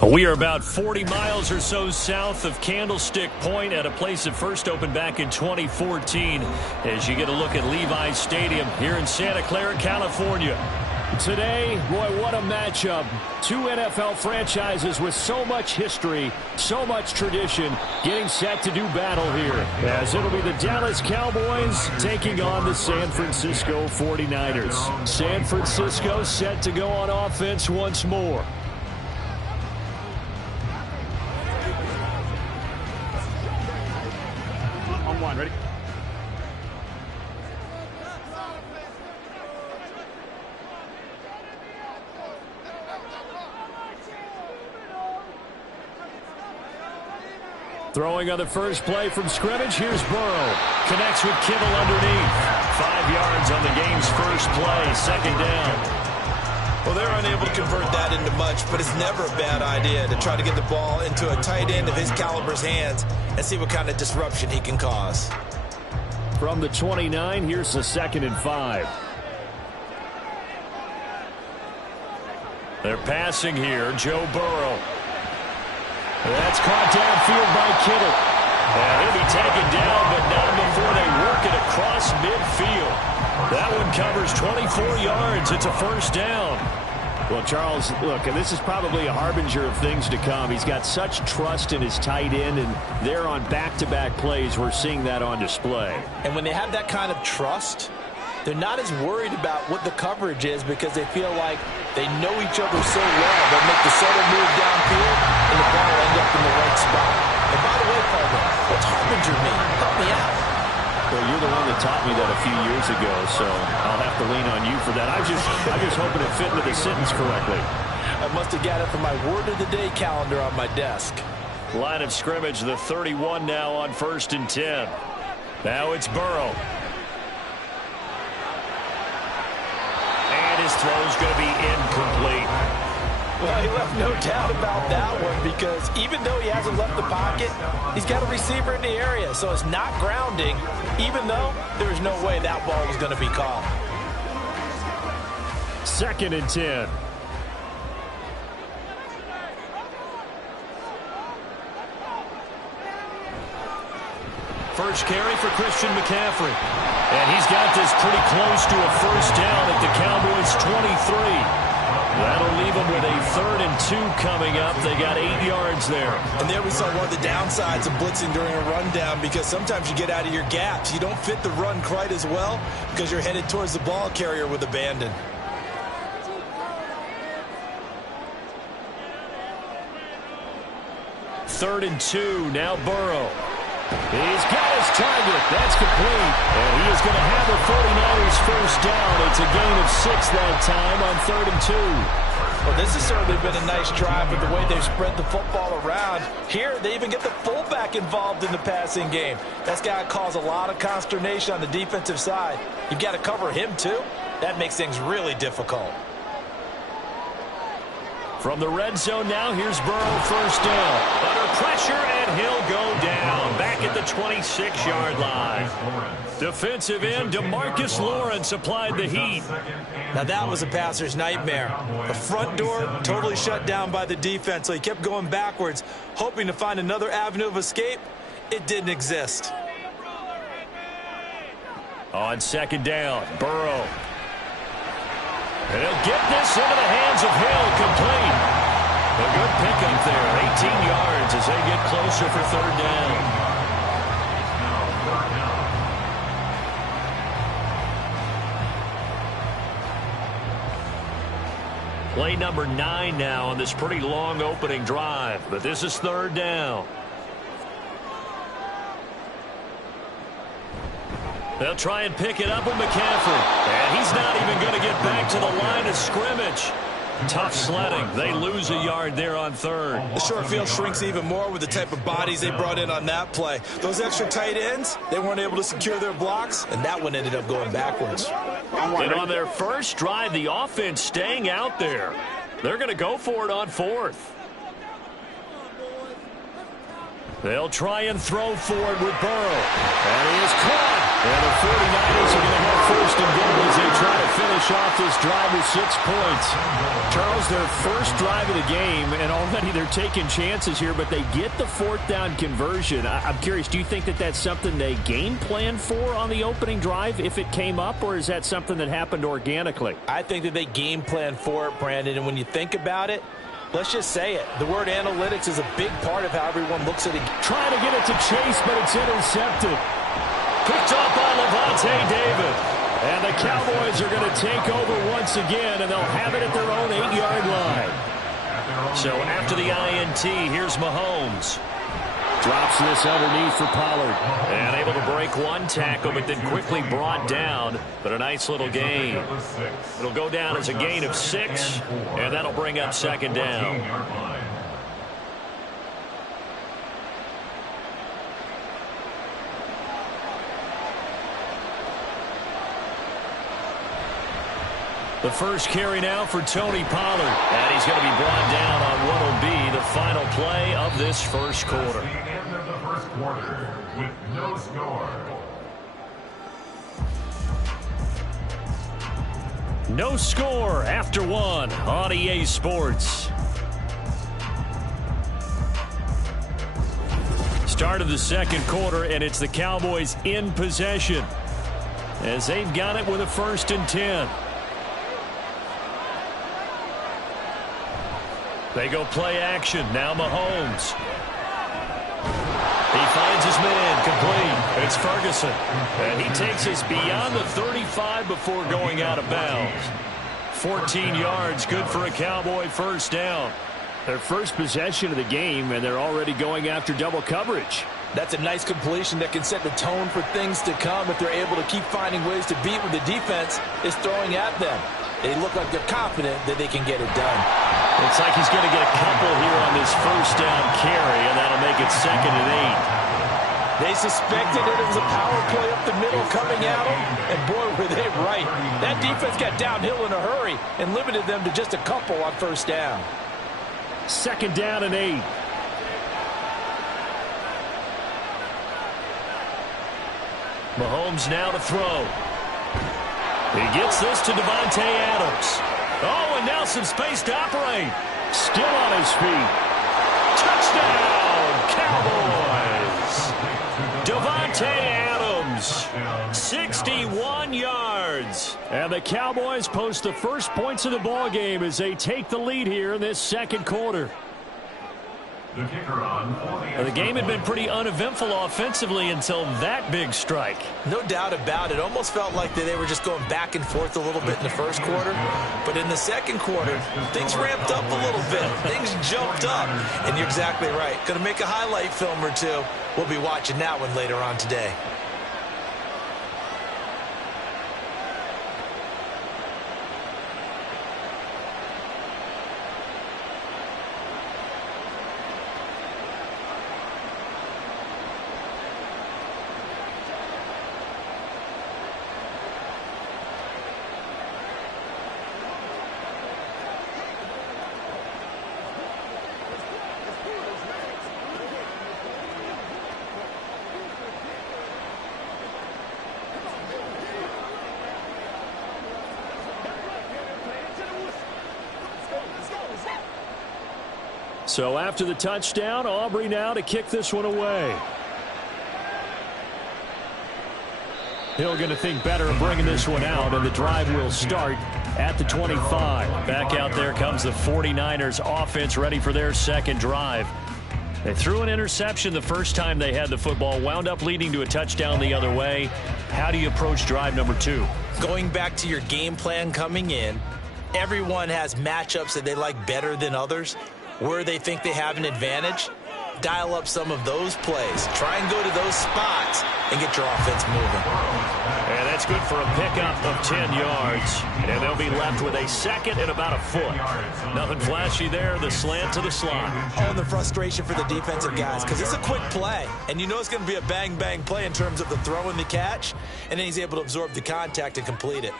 We are about 40 miles or so south of Candlestick Point at a place that first opened back in 2014 as you get a look at Levi's Stadium here in Santa Clara, California. Today, boy, what a matchup. Two NFL franchises with so much history, so much tradition, getting set to do battle here. As it'll be the Dallas Cowboys taking on the San Francisco 49ers. San Francisco set to go on offense once more. Ready? Throwing on the first play from scrimmage, here's Burrow. Connects with Kittle underneath. 5 yards on the game's first play, second down. Well, they're unable to convert that into much, but it's never a bad idea to try to get the ball into a tight end of his caliber's hands and see what kind of disruption he can cause. From the 29, here's the 2nd and 5. They're passing here, Joe Burrow. That's caught downfield by Kittle. And he'll be taken down, but not before they work it across midfield. That one covers 24 yards. It's a first down. Well, Charles, look, and this is probably a harbinger of things to come. He's got such trust in his tight end, and they're on back-to-back plays. We're seeing that on display. And when they have that kind of trust, they're not as worried about what the coverage is because they feel like they know each other so well. They'll make the subtle move downfield, and the ball will end up in the right spot. And by the way, partner, what's harbinger mean? Help me out. Well, you're the one that taught me that a few years ago, so I'll have to lean on you for that. I'm just hoping it fit into the sentence correctly. I must have got it from my word of the day calendar on my desk. Line of scrimmage, the 31 now on 1st and 10. Now it's Burrow. And his throw's going to be incomplete. Well, he left no doubt about that one because even though he hasn't left the pocket, he's got a receiver in the area, so it's not grounding, even though there's no way that ball was going to be caught. 2nd and 10. First carry for Christian McCaffrey. And he's got this pretty close to a first down at the Cowboys' 23. That'll leave them with a 3rd and 2 coming up. They got 8 yards there. And there we saw one of the downsides of blitzing during a rundown because sometimes you get out of your gaps. You don't fit the run quite as well because you're headed towards the ball carrier with abandon. Third and 2, now Burrow. He's got his target. That's complete. And he is going to have the 49ers first down. It's a gain of 6 that time on 3rd and 2. Well, this has certainly been a nice drive with the way they've spread the football around. Here, they even get the fullback involved in the passing game. That's got to cause a lot of consternation on the defensive side. You've got to cover him, too. That makes things really difficult. From the red zone now, here's Burrow, first down. Under pressure, and he'll go down. Back at the 26-yard line. Defensive end DeMarcus Lawrence applied the heat. Now that was a passer's nightmare. The front door totally shut down by the defense, so he kept going backwards, hoping to find another avenue of escape. It didn't exist. On second down, Burrow. And he'll get this into the hands of Hill, complete. A good pickup there, 18 yards as they get closer for third down. Play number 9 now on this pretty long opening drive, but this is third down. They'll try and pick it up with McCaffrey. And he's not even going to get back to the line of scrimmage. Tough sledding. They lose a yard there on third. The short field shrinks even more with the type of bodies they brought in on that play. Those extra tight ends, they weren't able to secure their blocks, and that one ended up going backwards. And on their first drive, the offense staying out there. They're going to go for it on fourth. They'll try and throw forward with Burrow. And he is caught. And the 49ers are going to have first and goal as they try to finish off this drive with 6 points. Charles, their first drive of the game, and already they're taking chances here, but they get the fourth down conversion. I'm curious, do you think that that's something they game plan for on the opening drive if it came up, or is that something that happened organically? I think that they game plan for it, Brandon, and when you think about it, let's just say it. The word analytics is a big part of how everyone looks at it. Trying to get it to Chase, but it's intercepted. Picked up by Levante David. And the Cowboys are going to take over once again, and they'll have it at their own 8-yard line. So after the INT, here's Mahomes. Drops this underneath for Pollard. And able to break one tackle, but then quickly brought down. But a nice little gain. It'll go down as a gain of 6, and that'll bring up second down. The first carry now for Tony Pollard. And he's going to be brought down on what will be the final play of this first quarter. The end of the first quarter with no score. No score after 1 on EA Sports. Start of the second quarter, and it's the Cowboys in possession as they've got it with a 1st and 10. They go play action. Now Mahomes. He finds his man complete. It's Ferguson. And he takes us beyond the 35 before going out of bounds. 14 yards, good for a Cowboy first down. Their first possession of the game, and they're already going after double coverage. That's a nice completion that can set the tone for things to come if they're able to keep finding ways to beat what the defense is throwing at them. They look like they're confident that they can get it done. Looks like he's going to get a couple here on this first down carry, and that'll make it 2nd and 8. They suspected it was a power play up the middle coming at them, and boy, were they right. That defense got downhill in a hurry and limited them to just a couple on first down. 2nd down and 8. Mahomes now to throw. He gets this to Davante Adams. Oh, and now some space to operate. Still on his feet. Touchdown, Cowboys. Davante Adams, 61 yards. And the Cowboys post the first points of the ball game as they take the lead here in this second quarter. The game had been pretty uneventful offensively until that big strike. No doubt about it. Almost felt like they were just going back and forth a little bit in the first quarter. But in the second quarter, things ramped up a little bit. Things jumped up. And you're exactly right. Going to make a highlight film or two. We'll be watching that one later on today. So after the touchdown, Aubrey now to kick this one away. Hill going to think better of bringing this one out, and the drive will start at the 25. Back out there comes the 49ers offense, ready for their second drive. They threw an interception the first time they had the football, wound up leading to a touchdown the other way. How do you approach drive number 2? Going back to your game plan coming in, everyone has matchups that they like better than others, where they think they have an advantage. Dial up some of those plays. Try and go to those spots and get your offense moving. And that's good for a pickup of 10 yards. And they'll be left with a second and about a foot. Nothing flashy there. The slant to the slot. Oh, and the frustration for the defensive guys, because it's a quick play. And you know it's going to be a bang-bang play in terms of the throw and the catch. And then he's able to absorb the contact and complete it.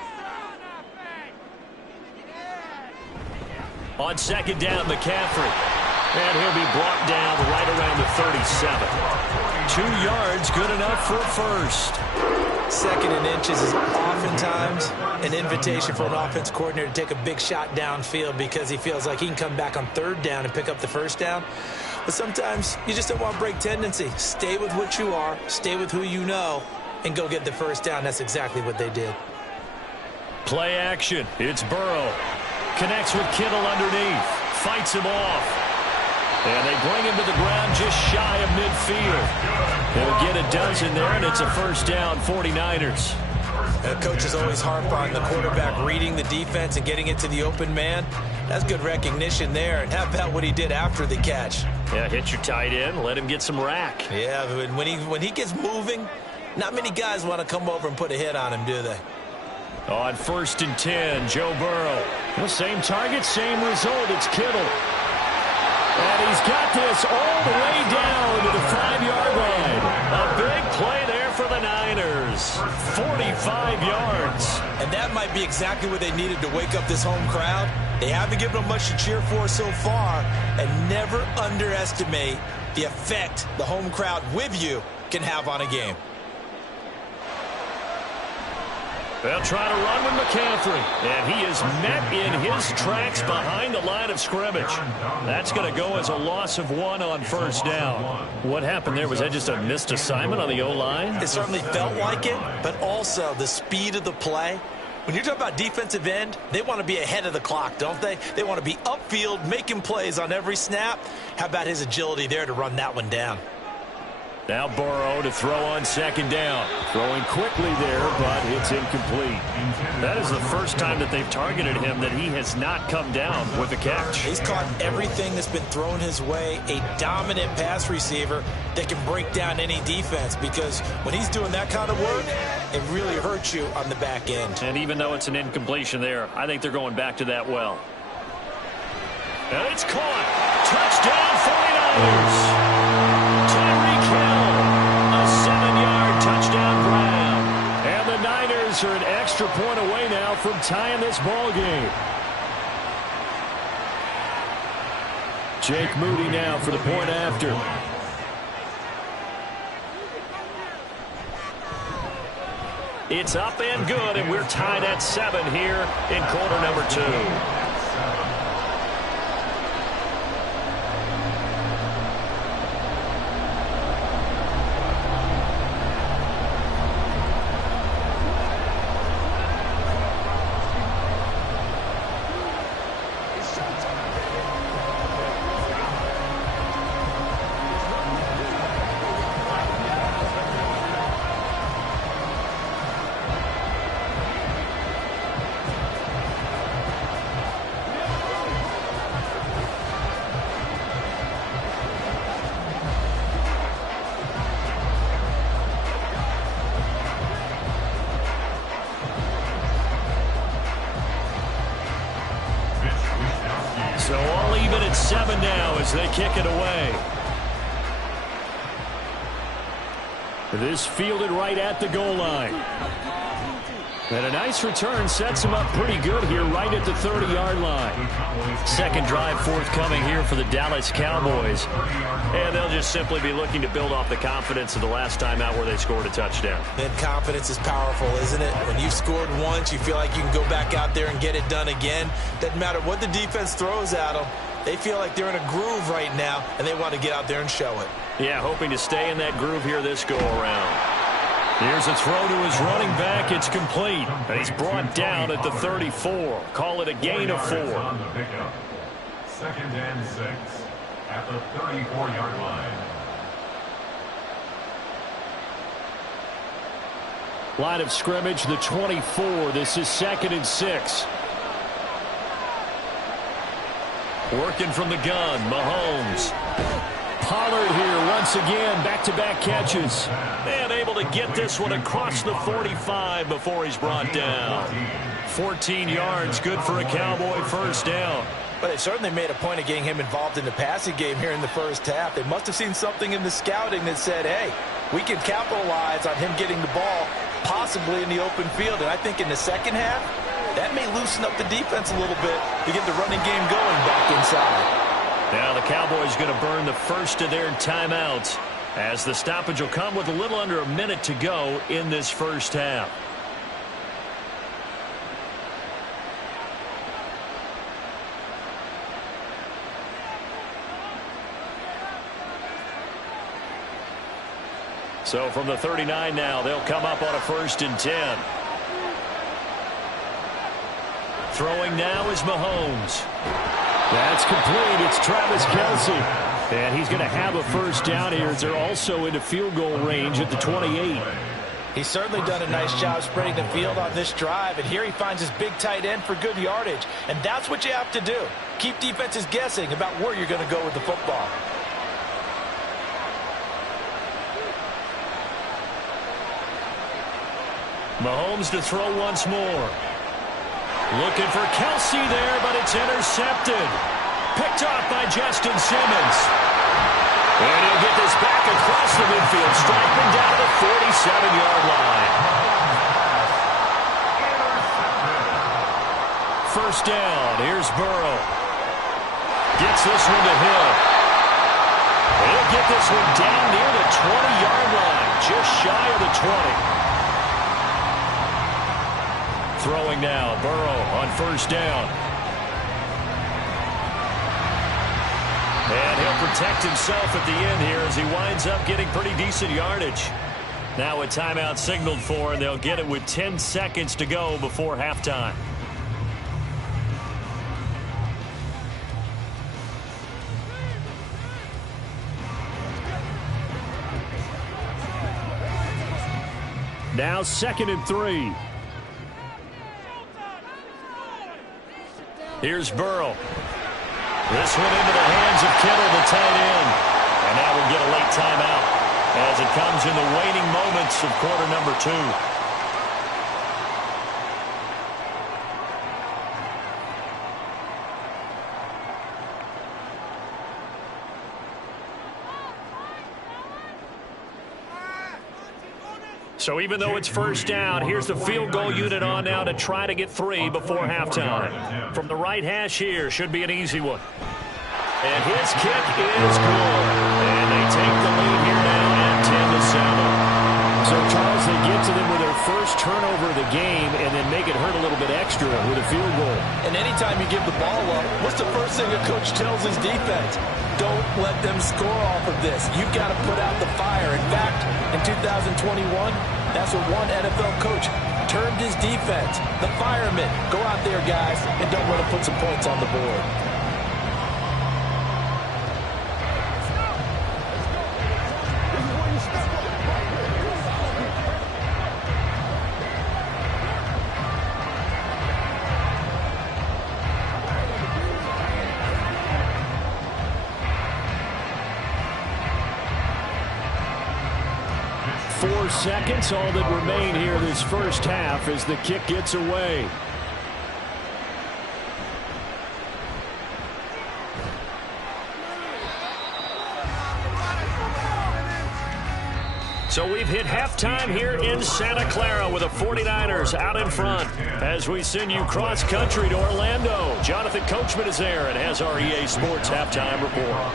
On second down, McCaffrey. And he'll be brought down right around the 37. 2 yards, good enough for a first. Second and inches is oftentimes an invitation for an offense coordinator to take a big shot downfield because he feels like he can come back on third down and pick up the first down. But sometimes you just don't want break tendency. Stay with what you are, stay with who you know, and go get the first down. That's exactly what they did. Play action. It's Burrow. Connects with Kittle underneath. Fights him off. And they bring him to the ground just shy of midfield. They'll get a dozen there, and it's a first down, 49ers. Coaches always harp on the quarterback reading the defense and getting it to the open man. That's good recognition there. And how about what he did after the catch? Yeah, hit your tight end, let him get some rack. Yeah, but when he gets moving, not many guys want to come over and put a hit on him, do they? On 1st and 10, Joe Burrow. The same target, same result. It's Kittle. And he's got this all the way down to the 5-yard line. A big play there for the Niners. 45 yards. And that might be exactly what they needed to wake up this home crowd. They haven't given them much to cheer for so far. And never underestimate the effect the home crowd with you can have on a game. They'll try to run with McCaffrey, and he is met in his tracks behind the line of scrimmage. That's going to go as a loss of 1 on first down. What happened there? Was that just a missed assignment on the O-line? It certainly felt like it, but also the speed of the play. When you're talking about defensive end, they want to be ahead of the clock, don't they? They want to be upfield, making plays on every snap. How about his agility there to run that one down? Now Burrow to throw on second down. Throwing quickly there, but it's incomplete. That is the first time that they've targeted him that he has not come down with a catch. He's caught everything that's been thrown his way. A dominant pass receiver that can break down any defense, because when he's doing that kind of work, it really hurts you on the back end. And even though it's an incompletion there, I think they're going back to that well. And it's caught. Touchdown 49ers. Tyreek Hill, a 7-yard touchdown grab. And the Niners are an extra point away now from tying this ball game. Jake Moody now for the point after. It's up and good, and we're tied at 7 here in quarter number 2. So all even at 7 now as they kick it away. This fielded right at the goal line. And a nice return sets him up pretty good here right at the 30-yard line. Second drive forthcoming here for the Dallas Cowboys. And they'll just simply be looking to build off the confidence of the last time out where they scored a touchdown. And confidence is powerful, isn't it? When you've scored once, you feel like you can go back out there and get it done again. Doesn't matter what the defense throws at them. They feel like they're in a groove right now, and they want to get out there and show it. Yeah, hoping to stay in that groove here this go-around. Here's a throw to his running back. It's complete. And he's brought down at the 34. Call it a gain of 4. On the pickup. 2nd and 6 at the 34-yard line. Line of scrimmage, the 24. This is 2nd and 6. Working from the gun, Mahomes. Pollard here once again, back-to-back catches. And able to get this one across the 45 before he's brought down. 14 yards, good for a Cowboy first down. But they certainly made a point of getting him involved in the passing game here in the first half. They must have seen something in the scouting that said, hey, we can capitalize on him getting the ball possibly in the open field. And I think in the second half, that may loosen up the defense a little bit to get the running game going back inside. Now the Cowboys going to burn the first of their timeouts as the stoppage will come with a little under a minute to go in this first half. So from the 39 now, they'll come up on a 1st and 10. Throwing now is Mahomes. That's complete. It's Travis Kelce. And he's going to have a first down here as they're also into field goal range at the 28. He's certainly done a nice job spreading the field on this drive. And here he finds his big tight end for good yardage. And that's what you have to do. Keep defenses guessing about where you're going to go with the football. Mahomes to throw once more. Looking for Kelce there, but it's intercepted. Picked off by Justin Simmons. And he'll get this back across the midfield, striking down to the 47-yard line. First down, here's Burrow. Gets this one to Hill. He'll get this one down near the 20-yard line, just shy of the 20. Throwing now, Burrow on first down. And he'll protect himself at the end here as he winds up getting pretty decent yardage. Now a timeout signaled for, and they'll get it with 10 seconds to go before halftime. Now 2nd and 3. Here's Burrow. This one into the hands of Kittle, the tight end. And now we'll get a late timeout as it comes in the waning moments of quarter number 2. So even though it's first down, here's the field goal unit on now to try to get 3 before halftime. From the right hash here, should be an easy one. And his kick is good. And they take the lead here now at 10-7. So, Charles, they get to them with their first turnover of the game and then make it hurt a little bit extra with a field goal. And anytime you give the ball up, what's the first thing a coach tells his defense? Don't let them score off of this. You've got to put out the fire. In fact, in 2021, that's what one NFL coach termed his defense, the firemen. Go out there, guys, and don't let them put some points on the board. 4 seconds, all that remain here this first half as the kick gets away. So we've hit halftime here in Santa Clara with the 49ers out in front as we send you cross-country to Orlando. Jonathan Coachman is there and has our EA Sports halftime report.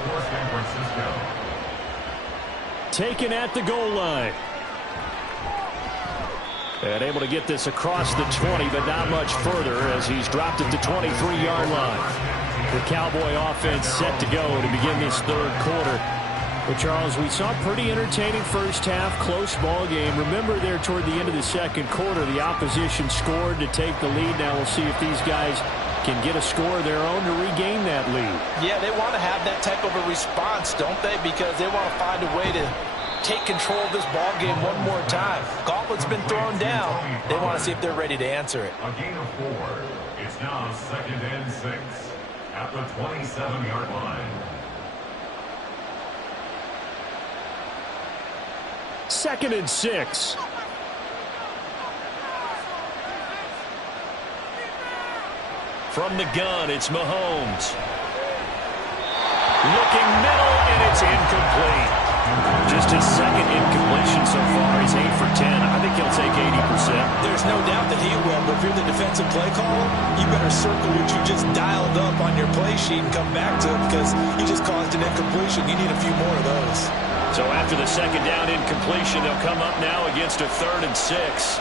Taken at the goal line. And able to get this across the 20, but not much further as he's dropped at the 23-yard line. The Cowboy offense set to go to begin this third quarter. Well, Charles, we saw a pretty entertaining first half, close ball game. Remember there toward the end of the second quarter, the opposition scored to take the lead. Now we'll see if these guys can get a score of their own to regain that lead. Yeah, they want to have that type of a response, don't they? Because they want to find a way to take control of this ball game one more time. Gauntlet's been thrown down. They want to see if they're ready to answer it. A gain of 4. It's now 2nd and 6 at the 27-yard line. 2nd and 6. From the gun, it's Mahomes. Looking middle, and it's incomplete. Just his second incompletion so far. He's 8 for 10. I think he'll take 80%. There's no doubt that he will, but if you're the defensive play caller, you better circle what you just dialed up on your play sheet and come back to it because you just caused an incompletion. You need a few more of those. So after the second down incompletion, they'll come up now against a 3rd and 6.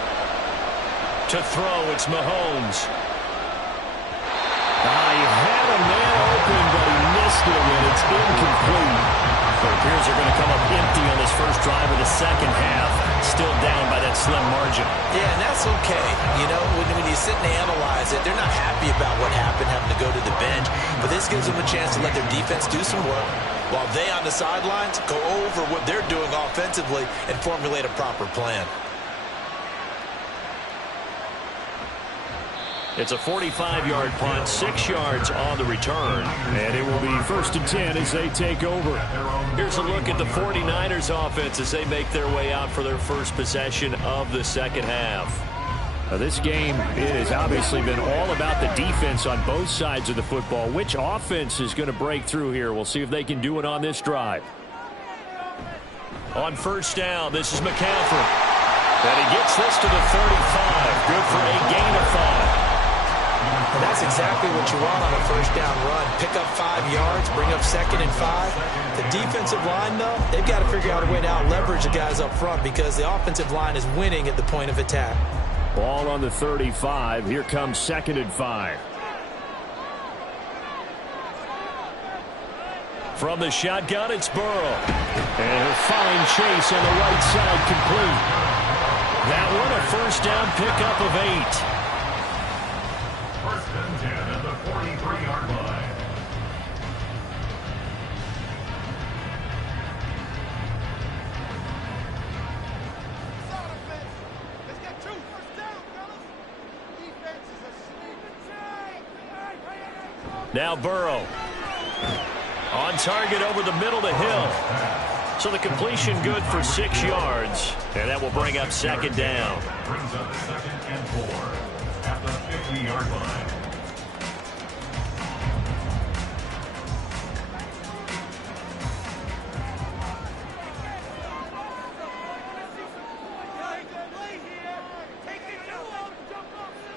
To throw, it's Mahomes. He had a man open, but he missed it, and it's incomplete. It appears they're going to come up empty on this first drive of the second half. Still down by that slim margin. Yeah, and that's okay. You know, when you sit and analyze it, they're not happy about what happened, having to go to the bench. But this gives them a chance to let their defense do some work while they on the sidelines go over what they're doing offensively and formulate a proper plan. It's a 45-yard punt, 6 yards on the return. And it will be 1st and 10 as they take over. Here's a look at the 49ers offense as they make their way out for their first possession of the second half. Now, this game has obviously been all about the defense on both sides of the football. Which offense is going to break through here? We'll see if they can do it on this drive. On first down, this is McCaffrey. And he gets this to the 35. Good for a gain of 5. That's exactly what you want on a first down run. Pick up 5 yards, bring up 2nd and 5. The defensive line, though, they've got to figure out a way to out-leverage the guys up front because the offensive line is winning at the point of attack. Ball on the 35. Here comes 2nd and 5. From the shotgun, it's Burrow. And a fine chase on the right side complete. That one a first down pickup of 8. 1st and 10 at the 43-yard line. Let's get 2 first down, fellas. Defense is asleep. Now Burrow. On target over the middle to Hill. So the completion good for 6 yards. And that will bring up 2nd down. Brings up 2nd and 4 at the 50-yard line.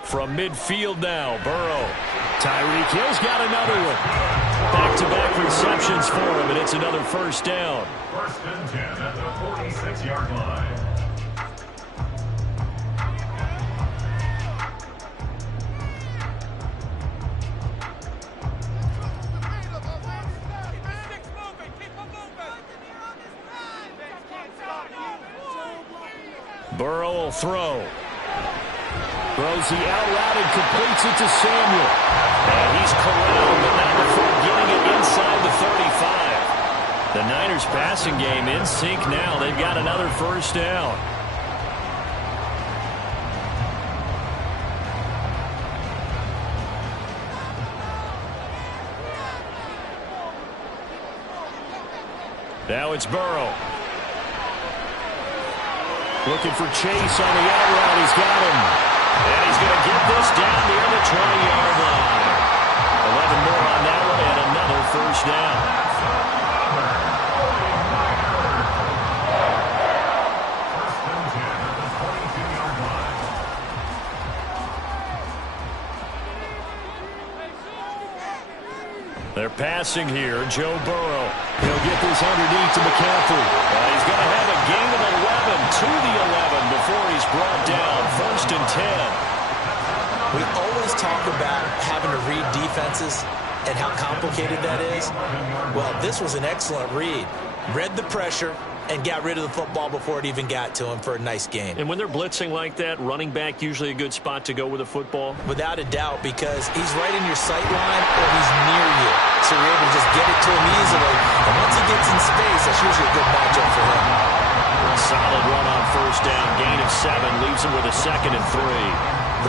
From midfield now, Burrow. Tyreek Hill's got another one. Back-to-back receptions for him, and it's another first down. 1st and 10 at the 46-yard line. Burrow will throw. Throws the out route and completes it to Samuel. And he's corralled, but not before getting it inside the 35. The Niners passing game in sync now. They've got another first down. Now it's Burrow. Looking for Chase on the out route. He's got him. And he's going to get this down near the 20-yard line. 11 more on that one and another first down. They're passing here. Joe Burrow. He'll get this underneath to McCaffrey. He's going to have a gain of 11 to the 11 before he's brought down. 1st and 10. We always talk about having to read defenses. and how complicated that is? Well, this was an excellent read. Read the pressure and got rid of the football before it even got to him for a nice game. And when they're blitzing like that, running back usually a good spot to go with the football? Without a doubt, because he's right in your sight line or he's near you. So you're able to just get it to him easily. And once he gets in space, that's usually a good matchup for him. A solid run on first down. Gain of 7 leaves him with a 2nd and 3.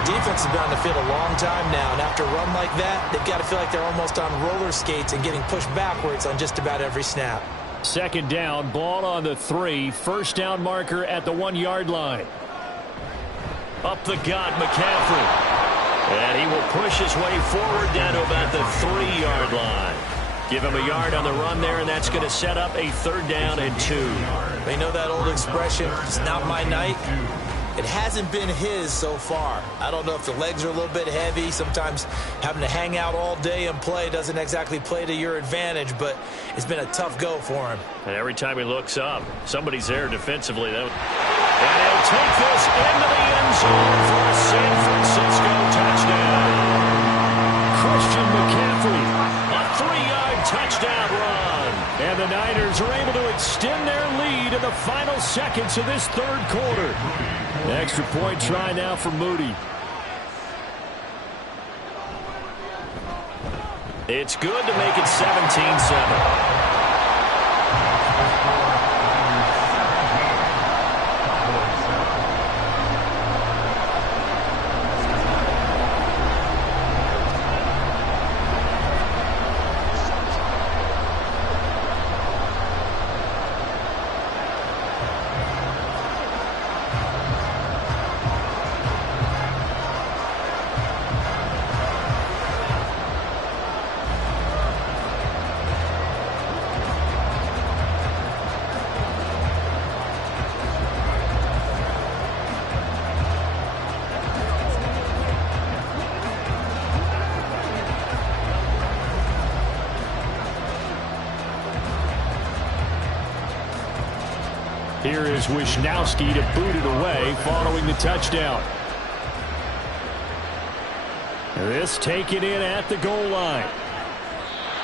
The defense has been on the field a long time now, and after a run like that, they've got to feel like they're almost on roller skates and getting pushed backwards on just about every snap. 2nd down, ball on the 3. First down marker at the 1-yard line. Up the gut, McCaffrey. And he will push his way forward down to about the 3-yard line. Give him a yard on the run there, and that's going to set up a 3rd down and 2. They know that old expression, it's not my night. It hasn't been his so far. I don't know if the legs are a little bit heavy. Sometimes having to hang out all day and play doesn't exactly play to your advantage, but it's been a tough go for him. And every time he looks up, somebody's there defensively. And he'll take this into the end zone for a San Francisco touchdown. Christian McCaffrey. A 3-yard touchdown run. And the Niners are able to extend their lead in the final seconds of this 3rd quarter. Extra point try now for Moody. It's good to make it 17-7. Here is Wisnowski to boot it away following the touchdown. This taken in at the goal line.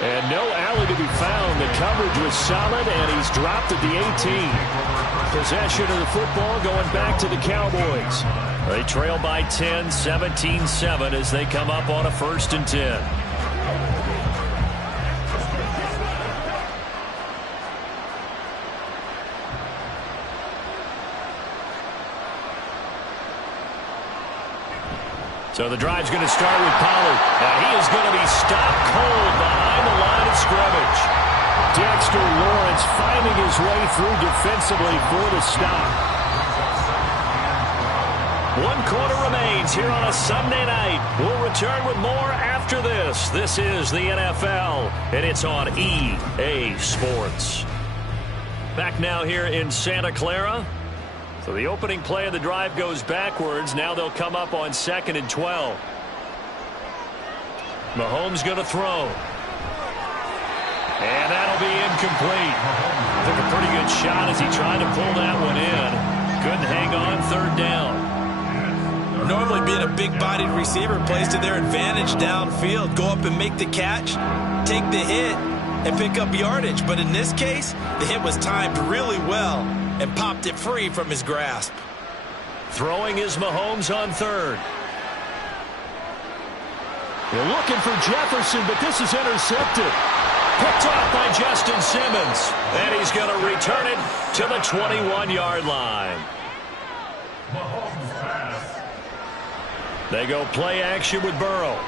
And no alley to be found. The coverage was solid, and he's dropped at the 18. Possession of the football going back to the Cowboys. They trail by 10, 17-7 as they come up on a 1st and 10. So the drive's going to start with Pollard. Now he is going to be stopped cold behind the line of scrimmage. Dexter Lawrence finding his way through defensively for the stop. 1 quarter remains here on a Sunday night. We'll return with more after this. This is the NFL, and it's on EA Sports. Back now here in Santa Clara. So the opening play of the drive goes backwards. Now they'll come up on 2nd and 12. Mahomes going to throw. And that'll be incomplete. Took a pretty good shot as he tried to pull that one in. Couldn't hang on 3rd down. Normally being a big-bodied receiver plays to their advantage downfield. Go up and make the catch, take the hit, and pick up yardage. But in this case, the hit was timed really well and popped it free from his grasp. Throwing is Mahomes on 3rd. They're looking for Jefferson, but this is intercepted. Picked off by Justin Simmons. And he's going to return it to the 21-yard line. They go play action with Burrow.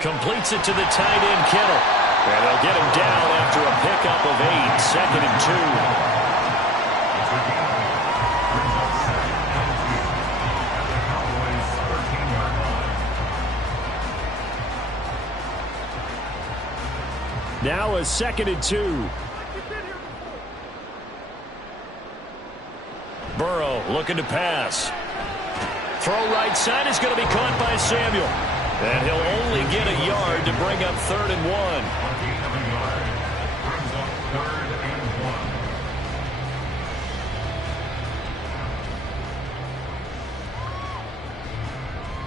Completes it to the tight end, Kittle. And they'll get him down after a pickup of 8. 2nd and 2. Now a 2nd and 2. Burrow looking to pass. Throw right side is going to be caught by Samuel. And he'll only get a yard to bring up 3rd and 1.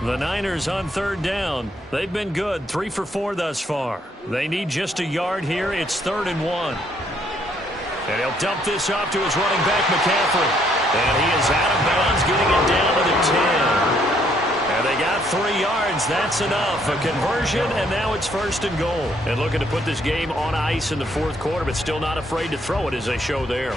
The Niners on third down. They've been good, 3 for 4 thus far. They need just a yard here. It's 3rd and 1. And he'll dump this off to his running back, McCaffrey. And he is out of bounds, getting it down to the 10. And they got 3 yards. That's enough. A conversion, and now it's 1st and goal. And looking to put this game on ice in the 4th quarter, but still not afraid to throw it as they show there.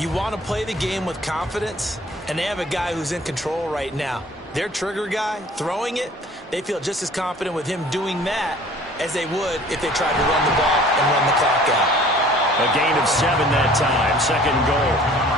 You want to play the game with confidence, and they have a guy who's in control right now. Their trigger guy, throwing it, they feel just as confident with him doing that as they would if they tried to run the ball and run the clock out. A gain of 7 that time. 2nd and goal.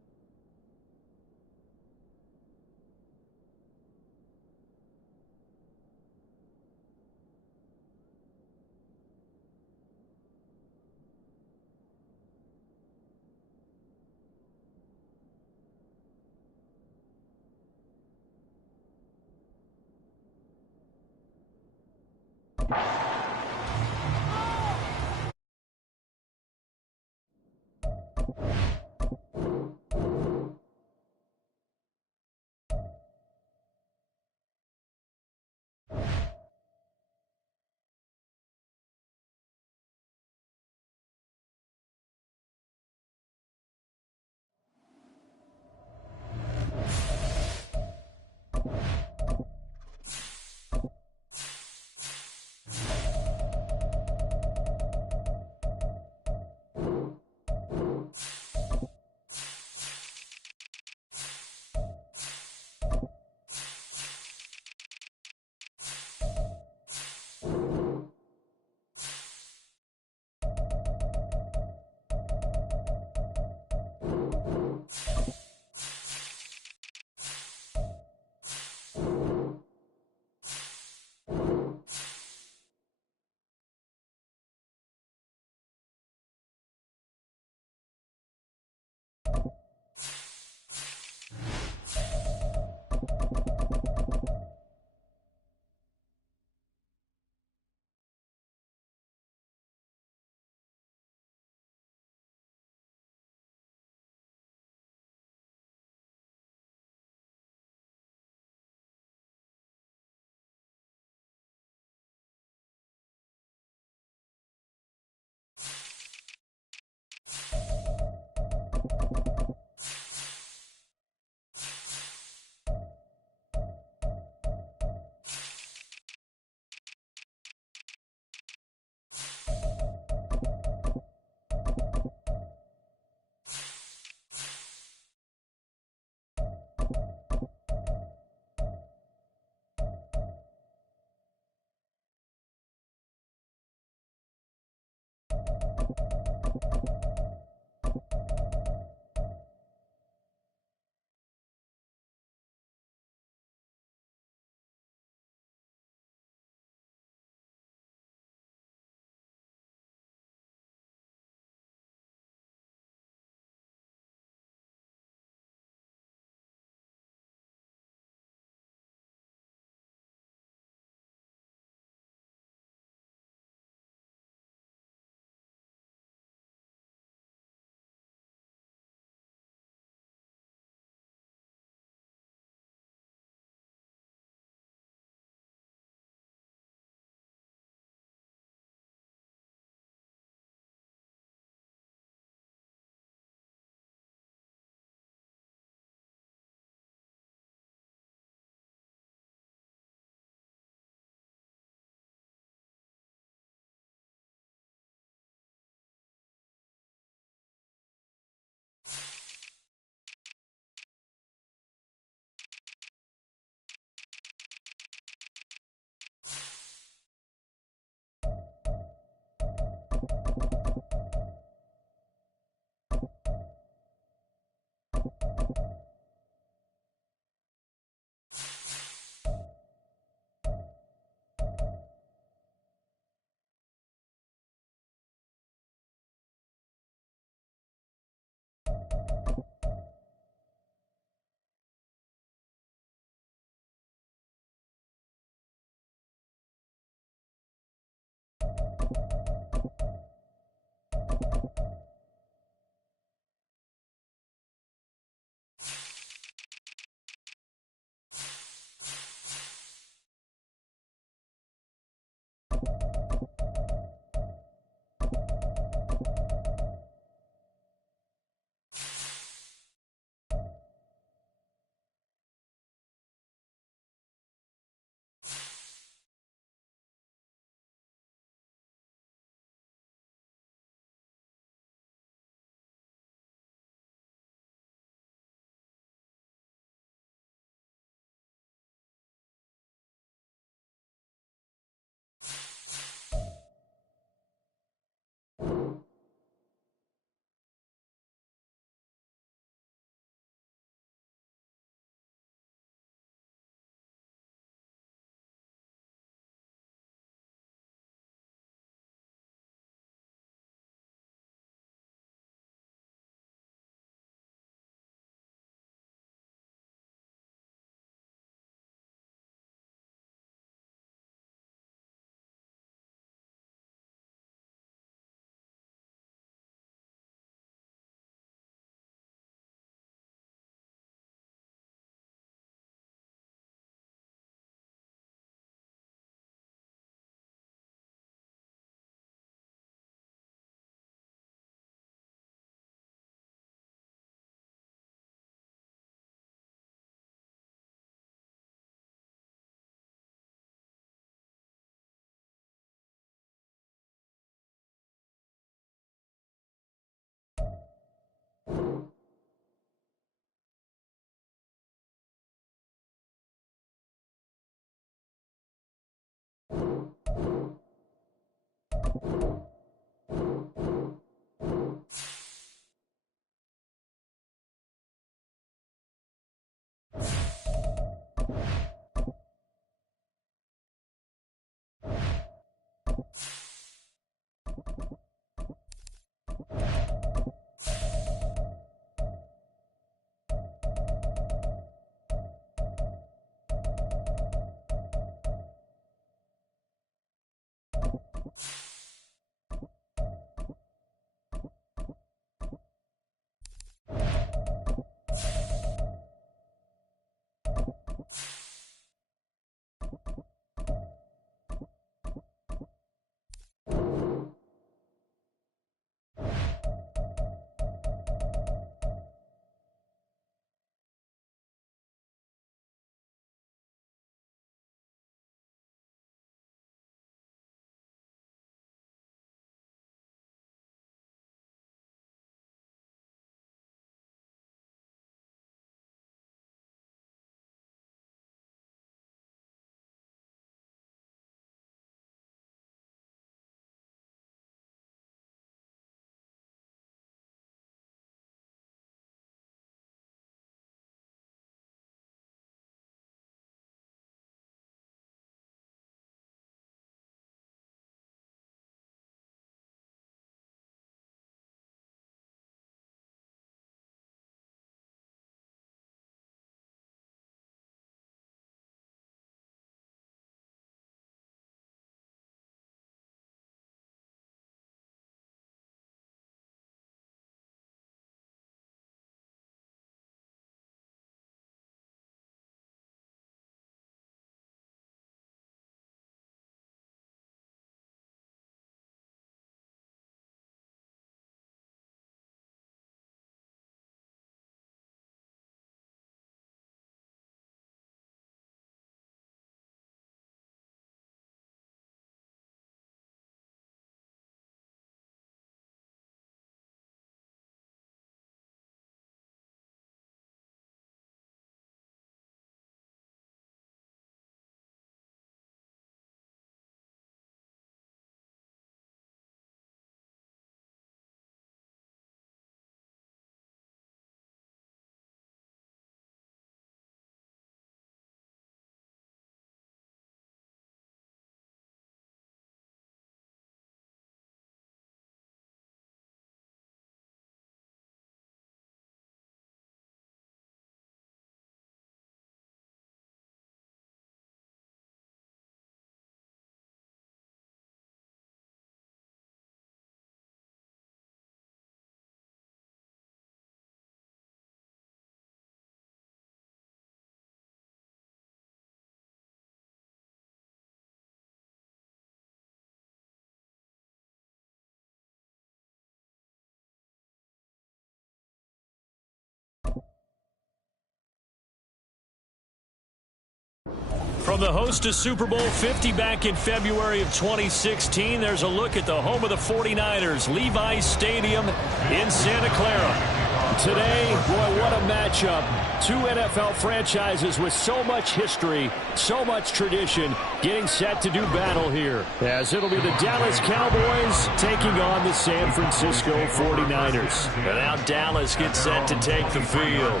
From the host to Super Bowl 50 back in February of 2016, there's a look at the home of the 49ers, Levi's Stadium in Santa Clara. Today, boy, what a matchup. Two NFL franchises with so much history, so much tradition, getting set to do battle here. As it'll be the Dallas Cowboys taking on the San Francisco 49ers. And now Dallas gets set to take the field.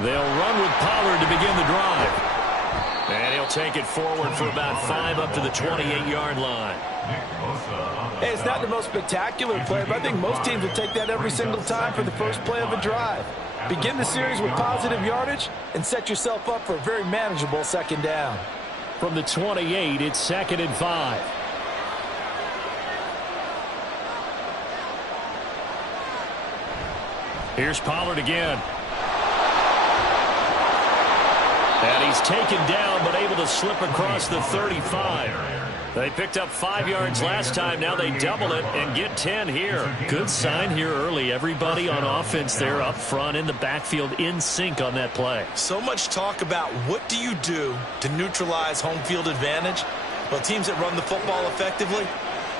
They'll run with Pollard to begin the drive. And he'll take it forward for about 5 up to the 28-yard line. Hey, it's not the most spectacular play, but I think most teams will take that every single time for the first play of a drive. Begin the series with positive yardage and set yourself up for a very manageable second down. From the 28, it's 2nd and 5. Here's Pollard again. And he's taken down, but able to slip across the 35. They picked up 5 yards last time. Now they double it and get 10 here. Good sign here early. Everybody on offense there up front in the backfield in sync on that play. So much talk about what do you do to neutralize home field advantage? Well, teams that run the football effectively,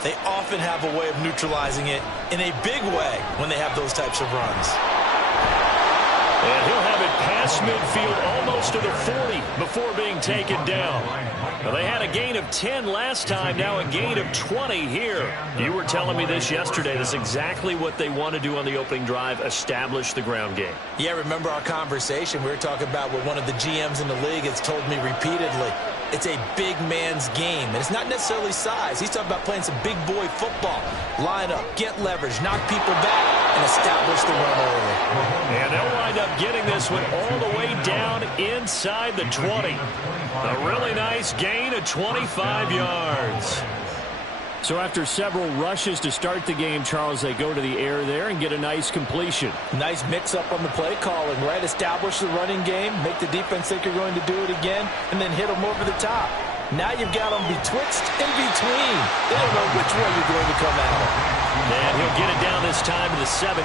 they often have a way of neutralizing it in a big way when they have those types of runs. And he'll have it past midfield almost to the 40 before being taken down. Now, they had a gain of 10 last time, now a gain of 20 here. You were telling me this yesterday. That's exactly what they want to do on the opening drive, establish the ground game. Yeah, remember our conversation. We were talking about what one of the GMs in the league has told me repeatedly. It's a big man's game, and it's not necessarily size. He's talking about playing some big boy football. Line up, get leverage, knock people back, and establish the run early. And they'll wind up getting this one all the way down inside the 20. A really nice gain of 25 yards. So after several rushes to start the game, Charles, they go to the air there and get a nice completion. Nice mix-up on the play calling, right? Establish the running game, make the defense think you're going to do it again, and then hit them over the top. Now you've got them betwixt and between. They don't know which way you're going to come at them. And he'll get it down this time to the 17.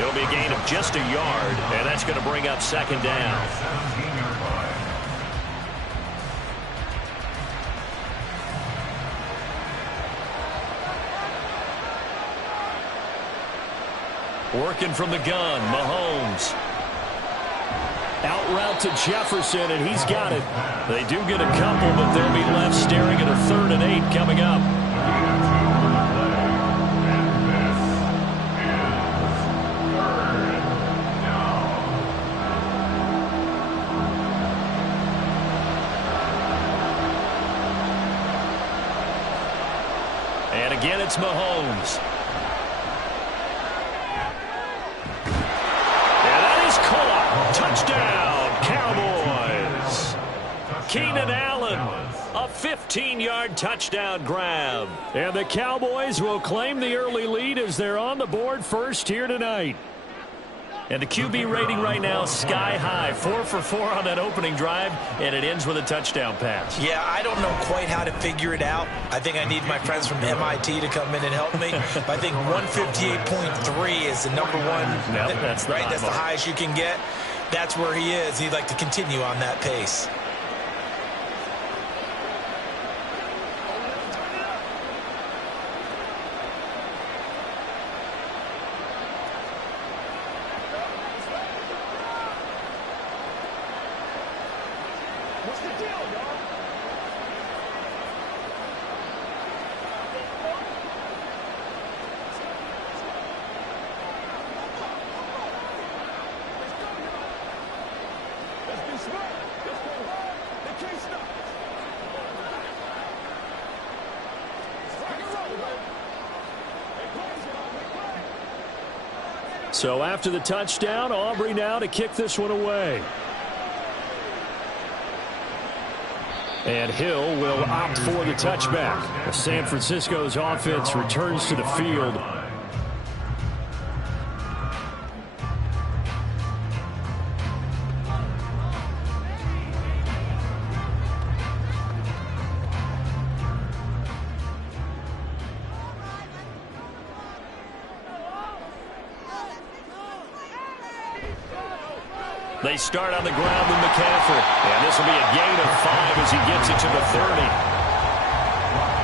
It'll be a gain of just a yard, and that's going to bring up 2nd down. Working from the gun, Mahomes. Out route to Jefferson, and he's got it. They do get a couple, but they'll be left staring at a 3rd and 8 coming up. And again, it's Mahomes. Touchdown, Cowboys. Keenan Allen, a 15-yard touchdown grab. And the Cowboys will claim the early lead as they're on the board first here tonight. And the QB rating right now sky high. 4 for 4 on that opening drive, and it ends with a touchdown pass. Yeah, I don't know quite how to figure it out. I think I need my friends from MIT to come in and help me. But I think 158.3 is the number one. No, that's right. That's the highest you can get. That's where he is. He'd like to continue on that pace. What's the deal, y'all? Let's be smart. Let's go hard. They can't stop us. Rock and roll, man. They play, y'all. They play. So after the touchdown, Aubrey now to kick this one away. And Hill will opt for the touchback. San Francisco's offense returns to the field. They start on the ground with McCaffrey. And this will be a gain of 5 as he gets it to the 30.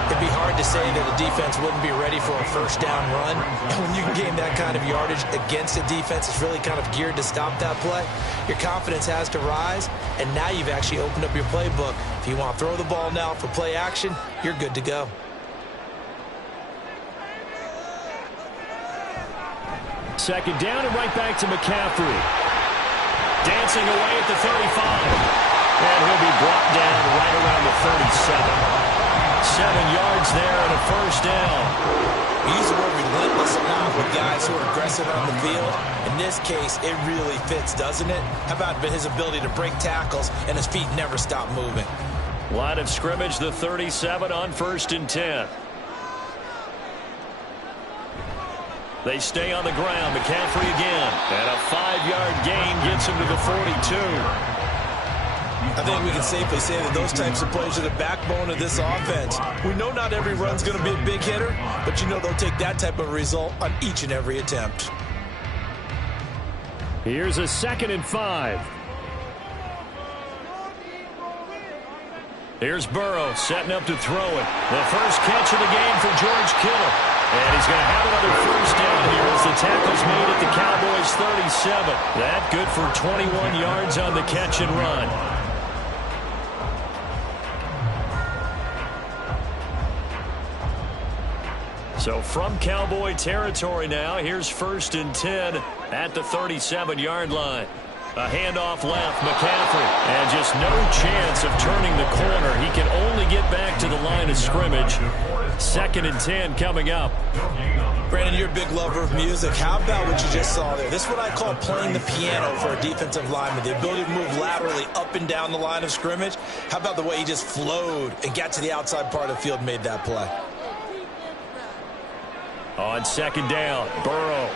It'd be hard to say that a defense wouldn't be ready for a first down run. And when you can gain that kind of yardage against a defense that's really kind of geared to stop that play, your confidence has to rise, and now you've actually opened up your playbook. If you want to throw the ball now for play action, you're good to go. Second down and right back to McCaffrey. Dancing away at the 35. And he'll be brought down right around the 37. 7 yards there and a first down. We use the word relentless a lot with guys who are aggressive on the field. In this case, it really fits, doesn't it? How about his ability to break tackles and his feet never stop moving? Line of scrimmage, the 37 on 1st and 10. They stay on the ground. McCaffrey again. And a 5-yard gain gets him to the 42. I think we can safely say that those types of plays are the backbone of this offense. We know not every run's going to be a big hitter, but you know they'll take that type of result on each and every attempt. Here's a 2nd and 5. Here's Burrow setting up to throw it. The first catch of the game for George Kittle. And he's going to have another first down here as the tackle's made at the Cowboys' 37. That good for 21 yards on the catch and run. So from Cowboy territory now, here's 1st and 10 at the 37-yard line. A handoff left, McCaffrey, and just no chance of turning the corner. He can only get back to the line of scrimmage. 2nd and 10 coming up. Brandon, you're a big lover of music. How about what you just saw there? This is what I call playing the piano for a defensive lineman. The ability to move laterally up and down the line of scrimmage. How about the way he just flowed and got to the outside part of the field and made that play? On 2nd down, Burrow.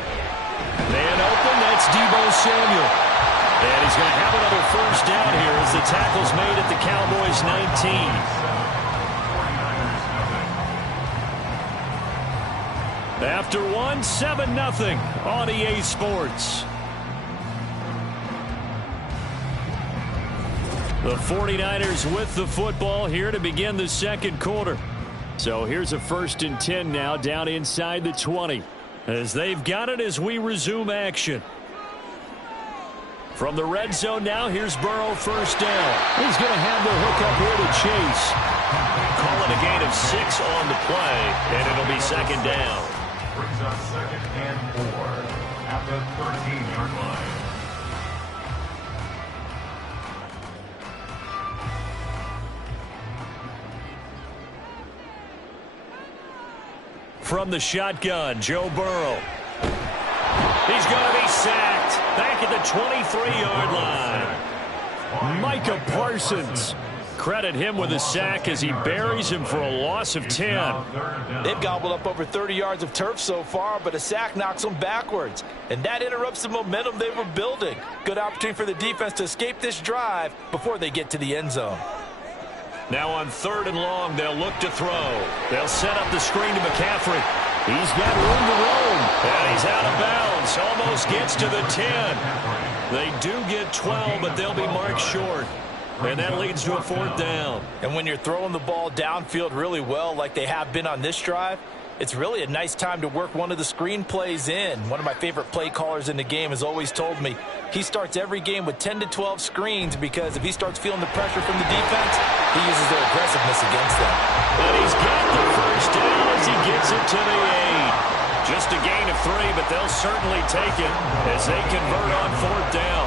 Man open, that's Deebo Samuel. And he's going to have another first down here as the tackle's made at the Cowboys' 19. After one, 7-0 on EA Sports. The 49ers with the football here to begin the 2nd quarter. So here's a 1st and 10 now down inside the 20 as they've got it as we resume action. From the red zone now, here's Burrow first down. He's going to have the hook up here to Chase. Call it a gain of 6 on the play, and it'll be 2nd down. Brings up 2nd and 4 at the 13-yard line. From the shotgun, Joe Burrow. He's going to be sacked back at the 23-yard line. Micah Parsons. Credit him with a sack as he buries him for a loss of 10. They've gobbled up over 30 yards of turf so far, but a sack knocks them backwards. And that interrupts the momentum they were building. Good opportunity for the defense to escape this drive before they get to the end zone. Now on 3rd and long, they'll look to throw. They'll set up the screen to McCaffrey. He's got room to roam. And he's out of bounds. Almost gets to the 10. They do get 12, but they'll be marked short. And that leads to a 4th down. And when you're throwing the ball downfield really well like they have been on this drive, it's really a nice time to work one of the screen plays in. One of my favorite play callers in the game has always told me he starts every game with 10 to 12 screens because if he starts feeling the pressure from the defense, he uses their aggressiveness against them. And he's got the first down as he gets it to the 8. Just a gain of 3, but they'll certainly take it as they convert on 4th down.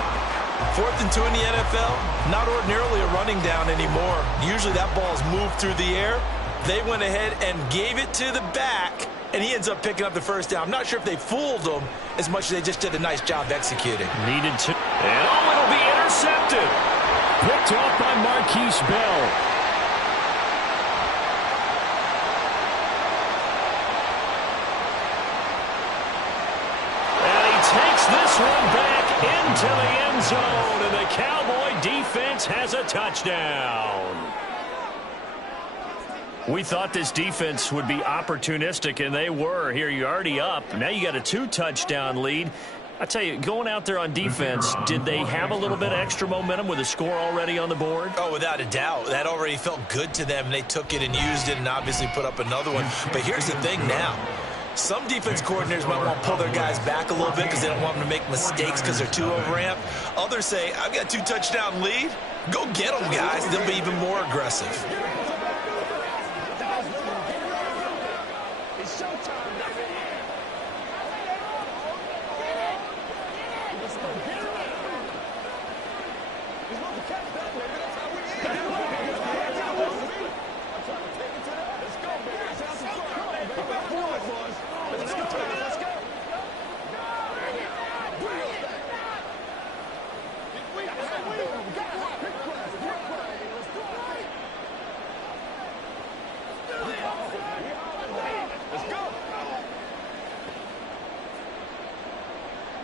4th and 2 in the NFL, not ordinarily a running down anymore. Usually that ball is moved through the air. They went ahead and gave it to the back, and he ends up picking up the first down. I'm not sure if they fooled him as much as they just did a nice job executing. Needed to. And it'll be intercepted. Picked off by Marquise Bell. And he takes this one back into the end zone, and the Cowboy defense has a touchdown. We thought this defense would be opportunistic, and they were. Here, you're already up. Now you got a 2-touchdown lead. I tell you, going out there on defense, did they have a little bit of extra momentum with a score already on the board? Oh, without a doubt. That already felt good to them. They took it and used it and obviously put up another one. But here's the thing now. Some defense coordinators might want to pull their guys back a little bit because they don't want them to make mistakes because they're too overamped. Others say, I've got 2-touchdown lead. Go get them, guys. They'll be even more aggressive.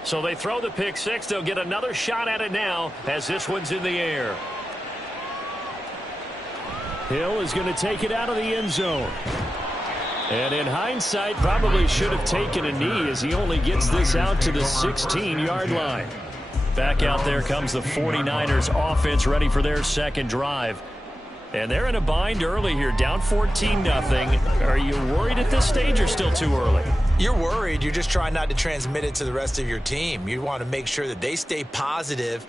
So they throw the pick six. They'll get another shot at it now as this one's in the air. Hill is going to take it out of the end zone. And in hindsight, probably should have taken a knee as he only gets this out to the 16-yard line. Back out there comes the 49ers offense ready for their second drive. And they're in a bind early here, down 14-0. Are you worried at this stage or still too early? You're worried. You're just trying not to transmit it to the rest of your team. You want to make sure that they stay positive.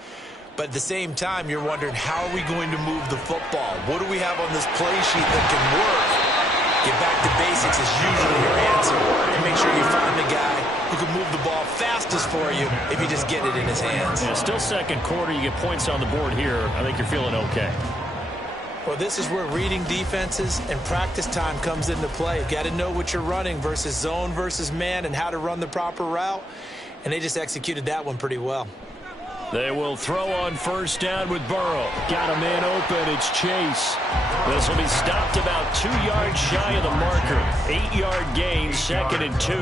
But at the same time, you're wondering, how are we going to move the football? What do we have on this play sheet that can work? Get back to basics is usually your answer. And make sure you find the guy who can move the ball fastest for you if you just get it in his hands. Yeah, still second quarter. You get points on the board here. I think you're feeling okay. Well, this is where reading defenses and practice time comes into play. You've got to know what you're running versus zone versus man and how to run the proper route. And they just executed that one pretty well. They will throw on first down with Burrow. Got a man open. It's Chase. This will be stopped about 2 yards shy of the marker. 8-yard gain, 2nd and 2.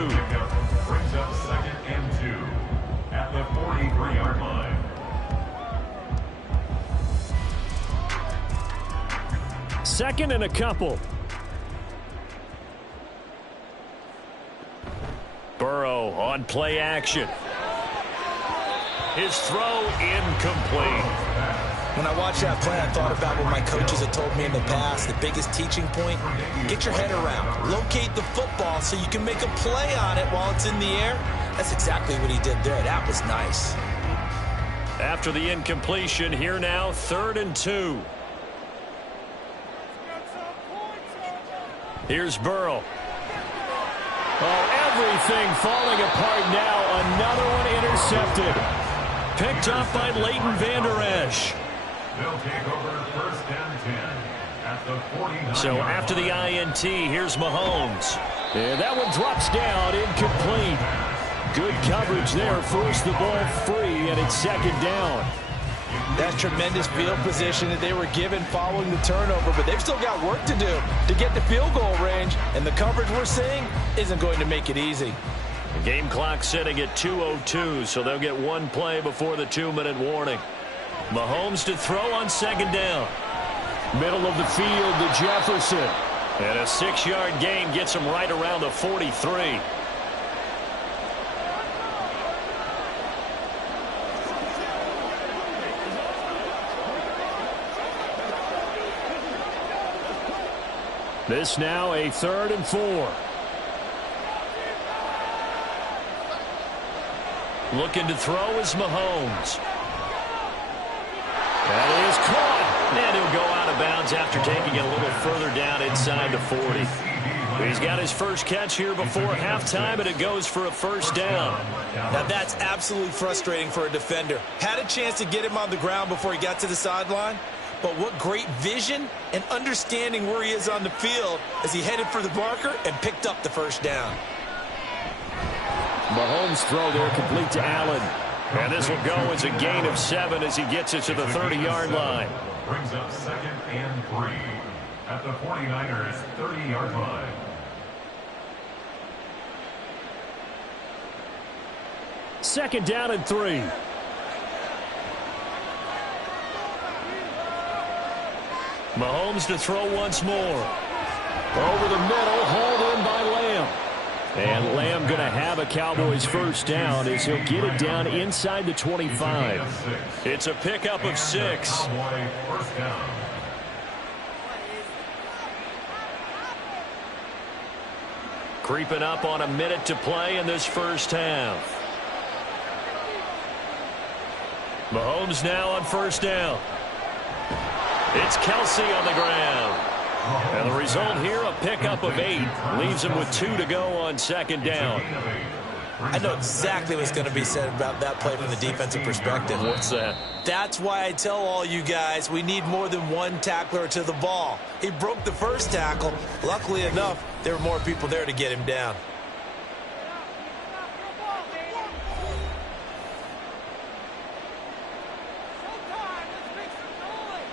Brings up 2nd and 2 at the 43-yard line. Second and a couple. Burrow on play action. His throw incomplete. When I watched that play, I thought about what my coaches had told me in the past. The biggest teaching point, get your head around. Locate the football so you can make a play on it while it's in the air. That's exactly what he did there. That was nice. After the incompletion, here now, 3rd and 2. Here's Burrow. Oh, everything falling apart now. Another one intercepted. Picked up by Leighton Vander Esch. They'll take over 1st and 10 at the 49. So after the INT, here's Mahomes. And that one drops down, incomplete. Good coverage there, forced the ball free, and it's 2nd down. That's tremendous field position that they were given following the turnover, but they've still got work to do to get the field goal range, and the coverage we're seeing isn't going to make it easy. The game clock sitting at 2:02, so they'll get one play before the 2-minute warning. Mahomes to throw on 2nd down. Middle of the field to Jefferson. And a 6-yard gain gets him right around the 43. This now a 3rd and 4. Looking to throw is Mahomes. That is caught. And he'll go out of bounds after taking it a little further down inside the 40. He's got his first catch here before halftime, and it goes for a 1st down. Now that's absolutely frustrating for a defender. Had a chance to get him on the ground before he got to the sideline, but what great vision and understanding where he is on the field as he headed for the marker and picked up the 1st down. Mahomes' throw there complete to Allen. And this will go as a gain of 7 as he gets it to the 30-yard line. Brings up 2nd and 3 at the 49ers 30-yard line. Second down and 3. Mahomes to throw once more. Over the middle, hauled in by Lamb. And Lamb going to have a Cowboys first down as he'll get it down inside the 25. It's a pickup of 6. Cowboy first down. Creeping up on a minute to play in this first half. Mahomes now on first down. It's Kelsey on the ground. And the result here, a pickup of 8. Leaves him with 2 to go on second down. I know exactly what's going to be said about that play from the defensive perspective. What's that? That's why I tell all you guys we need more than one tackler to the ball. He broke the first tackle. Luckily enough, there were more people there to get him down. Showtime! Let's make some noise!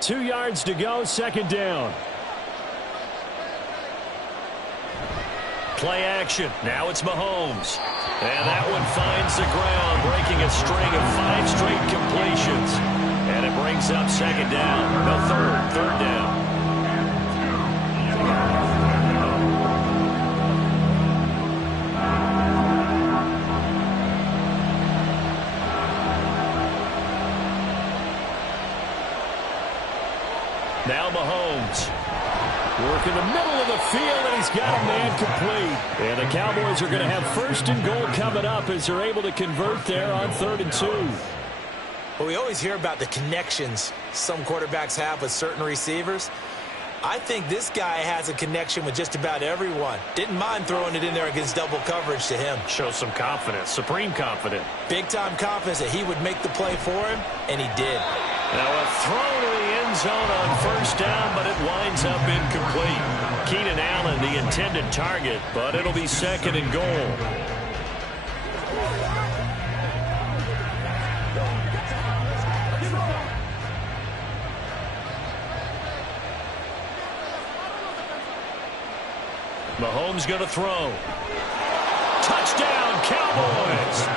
2 yards to go, second down. Play action. Now it's Mahomes. And that one finds the ground, breaking a string of 5 straight completions. And it brings up second down. No, third down. Now Mahomes. Work in the middle of the field, and he's got a man complete. And the Cowboys are going to have first and goal coming up as they're able to convert there on 3rd and 2. Well, we always hear about the connections some quarterbacks have with certain receivers. I think this guy has a connection with just about everyone. Didn't mind throwing it in there against double coverage to him. Shows some confidence, supreme confidence. Big-time confidence that he would make the play for him, and he did. Now a throw to the end zone on first down, but it winds up incomplete. Keenan Allen, the intended target, but it'll be second and goal. Mahomes going to throw. Touchdown, Cowboys!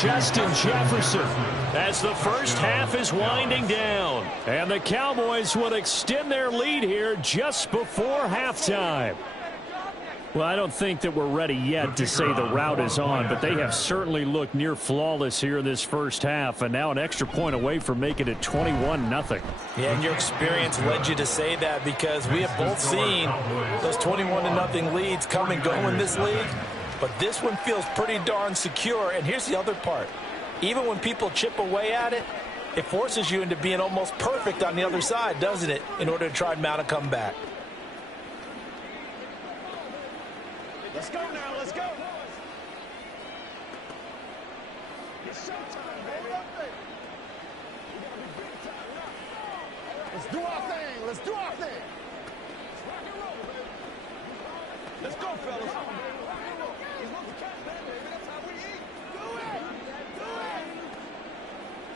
Justin Jefferson as the first half is winding down. And the Cowboys will extend their lead here just before halftime. Well, I don't think that we're ready yet to say the route is on, but they have certainly looked near flawless here in this first half, and now an extra point away from making it 21-0. Yeah, and your experience led you to say that because we have both seen those 21-0 leads come and go in this league. But this one feels pretty darn secure. And here's the other part. Even when people chip away at it, it forces you into being almost perfect on the other side, doesn't it, in order to try and mount a comeback. Let's go now, let's go! It's showtime, baby! Let's do our thing, let's do our thing! Let's rock and roll, baby! Let's go, fellas! That's how we eat! Do it! Do it!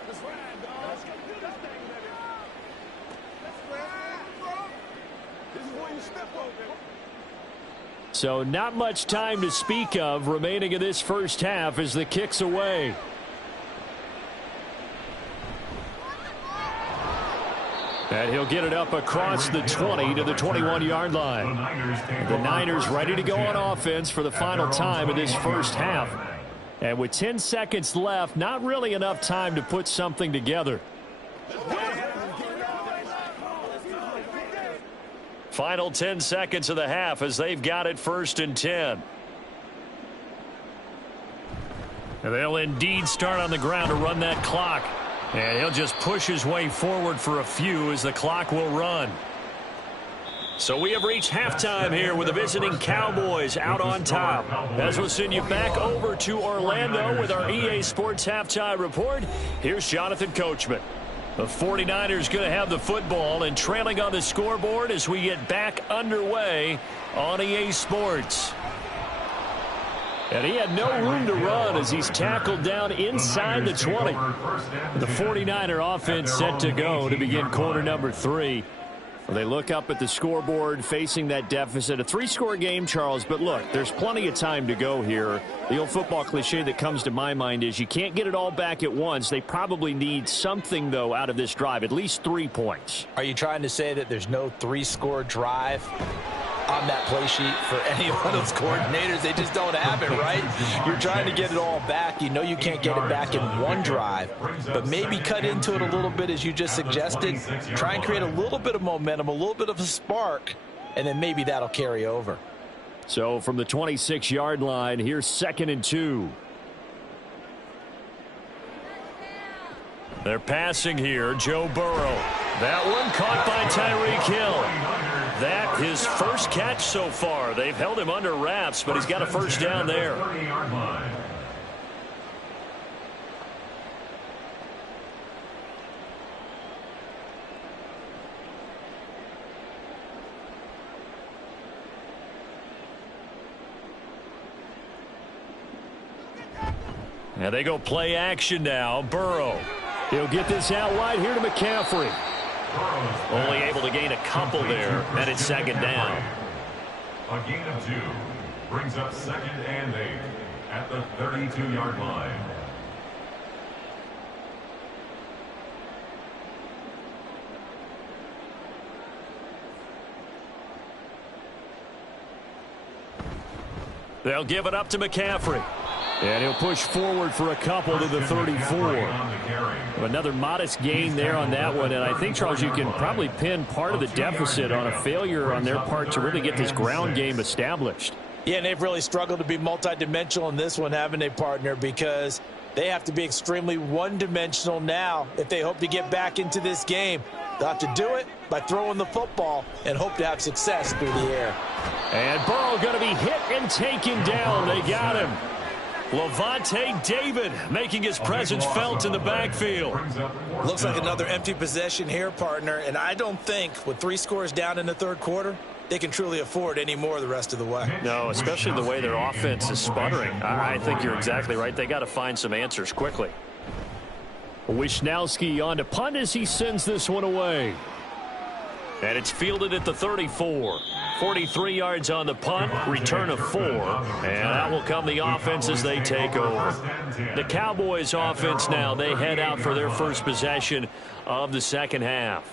Let's ride, dog! Let's go do this thing, baby! Let's ride, bro! This is where you step up, baby! So not much time to speak of remaining in this first half as the kick's away. And he'll get it up across the 20 to the 21-yard line. The Niners ready to go on offense for the final time in this first half. And with 10 seconds left, not really enough time to put something together. Final 10 seconds of the half as they've got it 1st and 10. And they'll indeed start on the ground to run that clock. And he'll just push his way forward for a few as the clock will run. So we have reached halftime here with the visiting Cowboys out on top. As we'll send you back over to Orlando with our EA Sports Halftime Report, here's Jonathan Coachman. The 49ers going to have the football and trailing on the scoreboard as we get back underway on EA Sports. And he had no room to run as he's tackled down inside the 20. The 49er offense set to go to begin quarter number 3. Well, they look up at the scoreboard facing that deficit. A 3-score game, Charles, but look, there's plenty of time to go here. The old football cliche that comes to my mind is you can't get it all back at once. They probably need something, though, out of this drive, at least 3 points. Are you trying to say that there's no 3-score drive on that play sheet for any one of those coordinators? They just don't have it, right? You're trying to get it all back. You know you can't get it back in one drive, but maybe cut into it a little bit as you just suggested. Try and create a little bit of momentum, a little bit of a spark, and then maybe that'll carry over. So from the 26-yard line, here's 2nd and 2. They're passing here. Joe Burrow. That one caught by Tyreek Hill. That his first catch so far. They've held him under wraps, but he's got a first down there. And they go play action now. Burrow. He'll get this out wide here to McCaffrey. Only able to gain a couple there, and it's 2nd down. A gain of 2 brings up 2nd and 8 at the 32-yard line. They'll give it up to McCaffrey. And he'll push forward for a couple to the 34. Another modest gain there on that one. And I think, Charles, you can probably pin part of the deficit on a failure on their part to really get this ground game established. Yeah, and they've really struggled to be multidimensional in this one, haven't they, partner? Because they have to be extremely one-dimensional now if they hope to get back into this game. They'll have to do it by throwing the football and hope to have success through the air. And Burrow going to be hit and taken down. They got him. Lavonte David making his presence felt in the backfield. Looks like another empty possession here, partner, and I don't think with 3 scores down in the 3rd quarter, they can truly afford any more the rest of the way. No, especially the way their offense is sputtering. I think you're exactly right. They got to find some answers quickly. Wishnowski on to punt as he sends this one away. And it's fielded at the 34. 43 yards on the punt, return of 4. And out will come the offense as they take over. The Cowboys offense now, they head out for their first possession of the 2nd half.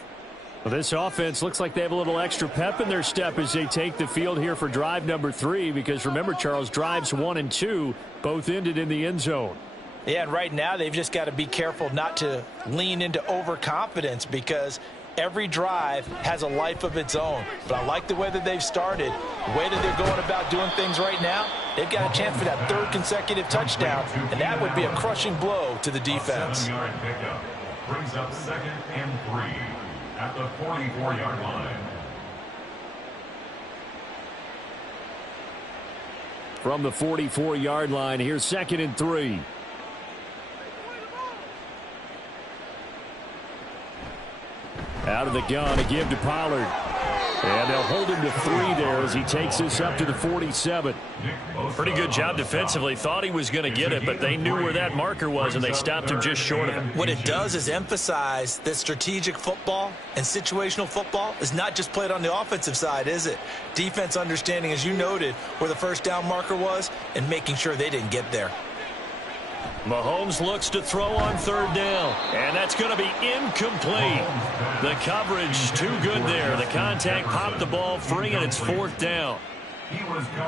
Well, this offense looks like they have a little extra pep in their step as they take the field here for drive number 3. Because remember, Charles, drives 1 and 2 both ended in the end zone. Yeah, and right now they've just got to be careful not to lean into overconfidence because every drive has a life of its own. But I like the way that they've started, the way that they're going about doing things right now. They've got a chance for that 3rd consecutive touchdown, and that would be a crushing blow to the defense. 7-yard pickup brings up 2nd and 3 at the 44-yard line. From the 44-yard line, here's 2nd and 3. Out of the gun, a give to Pollard. And they'll hold him to 3 there as he takes this up to the 47. Pretty good job defensively. Thought he was going to get it, but they knew where that marker was, and they stopped him just short of it. What it does is emphasize that strategic football and situational football is not just played on the offensive side, is it? Defense understanding, as you noted, where the first down marker was and making sure they didn't get there. Mahomes looks to throw on 3rd down, and that's going to be incomplete. The coverage too good there. The contact popped the ball free, and it's 4th down.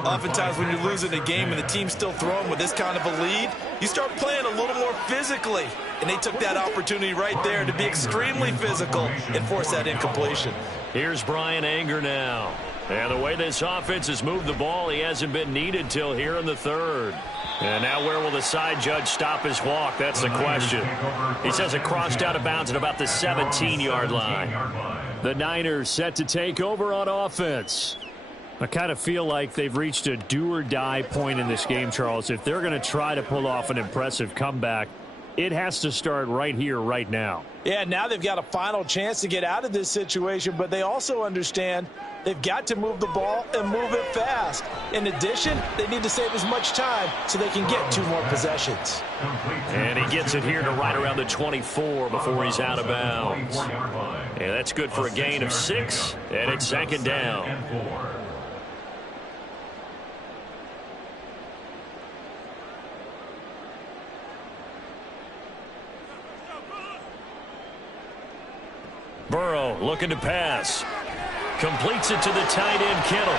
Oftentimes when you're losing a game and the team's still throwing with this kind of a lead, you start playing a little more physically. And they took that opportunity right there to be extremely physical and force that incompletion. Here's Brian Anger now. And the way this offense has moved the ball, he hasn't been needed till here in the 3rd. And now where will the side judge stop his walk? That's the question. He says it crossed out of bounds at about the 17-yard line. The Niners set to take over on offense. I kind of feel like they've reached a do-or-die point in this game, Charles. If they're going to try to pull off an impressive comeback, It has to start right here, right now. Yeah, now they've got a final chance to get out of this situation, but they also understand they've got to move the ball and move it fast. In addition, they need to save as much time so they can get 2 more possessions. And he gets it here to right around the 24 before he's out of bounds. And that's good for a gain of 6, and it's second down. Burrow looking to pass. Completes it to the tight end, Kittle.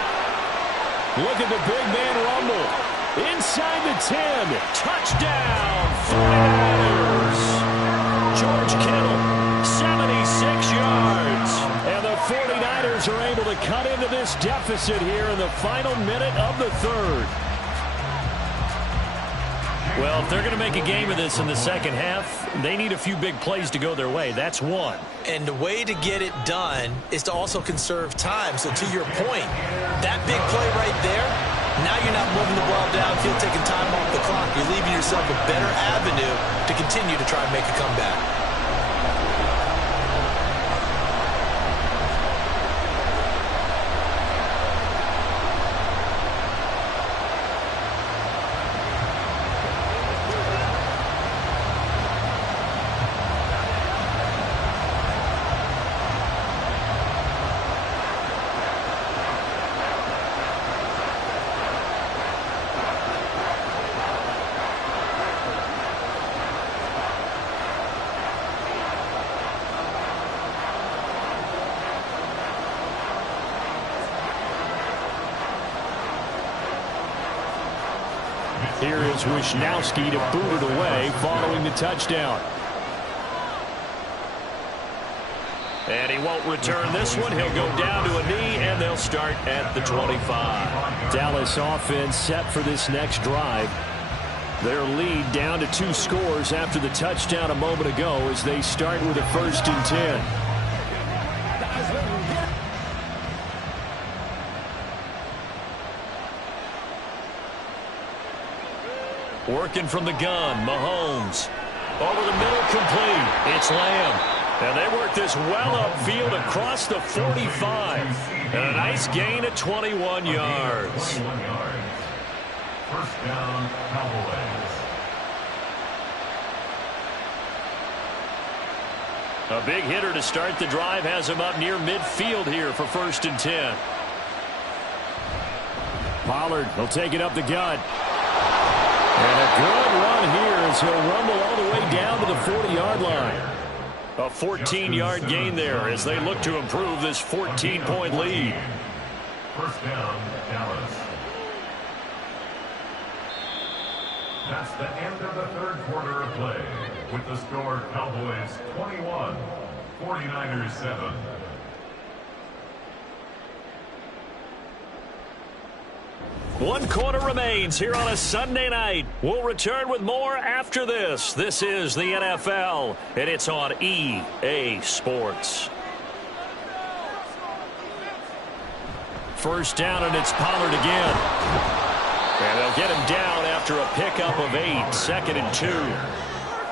Look at the big man rumble. Inside the 10. Touchdown, 49ers. George Kittle, 76 yards. And the 49ers are able to cut into this deficit here in the final minute of the third. Well, if they're going to make a game of this in the second half, they need a few big plays to go their way. That's one. And the way to get it done is to also conserve time. So to your point, that big play right there, now you're not moving the ball downfield, taking time off the clock. You're leaving yourself a better avenue to continue to try and make a comeback. Here is Wisnowski to boot it away following the touchdown. And he won't return this one. He'll go down to a knee, and they'll start at the 25. Dallas offense set for this next drive. Their lead down to 2 scores after the touchdown a moment ago as they start with a 1st and 10. Working from the gun, Mahomes. Over the middle, complete. It's Lamb. And they work this well upfield across the 45. And a nice gain of 21 yards. First down, Cowboys. A big hitter to start the drive has him up near midfield here for 1st and 10. Pollard will take it up the gut. And a good run here as he'll rumble all the way down to the 40-yard line. A 14-yard gain there as they look to improve this 14-point lead. First down, Dallas. That's the end of the third quarter of play. With the score, Cowboys 21, 49ers 7. One quarter remains here on a Sunday night. We'll return with more after this. This is the NFL, and it's on EA Sports. First down, and it's Pollard again. And they'll get him down after a pickup of 8, 2nd and 2.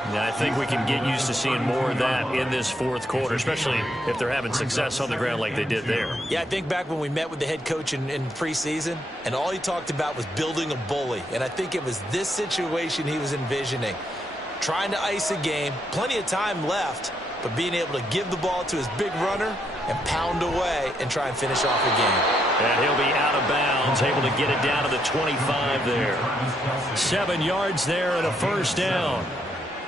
And I think we can get used to seeing more of that in this fourth quarter, especially if they're having success on the ground like they did there. Yeah, I think back when we met with the head coach in preseason, and all he talked about was building a bully. And I think it was this situation he was envisioning. Trying to ice a game, plenty of time left, but being able to give the ball to his big runner and pound away and try and finish off the game. And he'll be out of bounds, able to get it down to the 25 there. 7 yards there and a first down.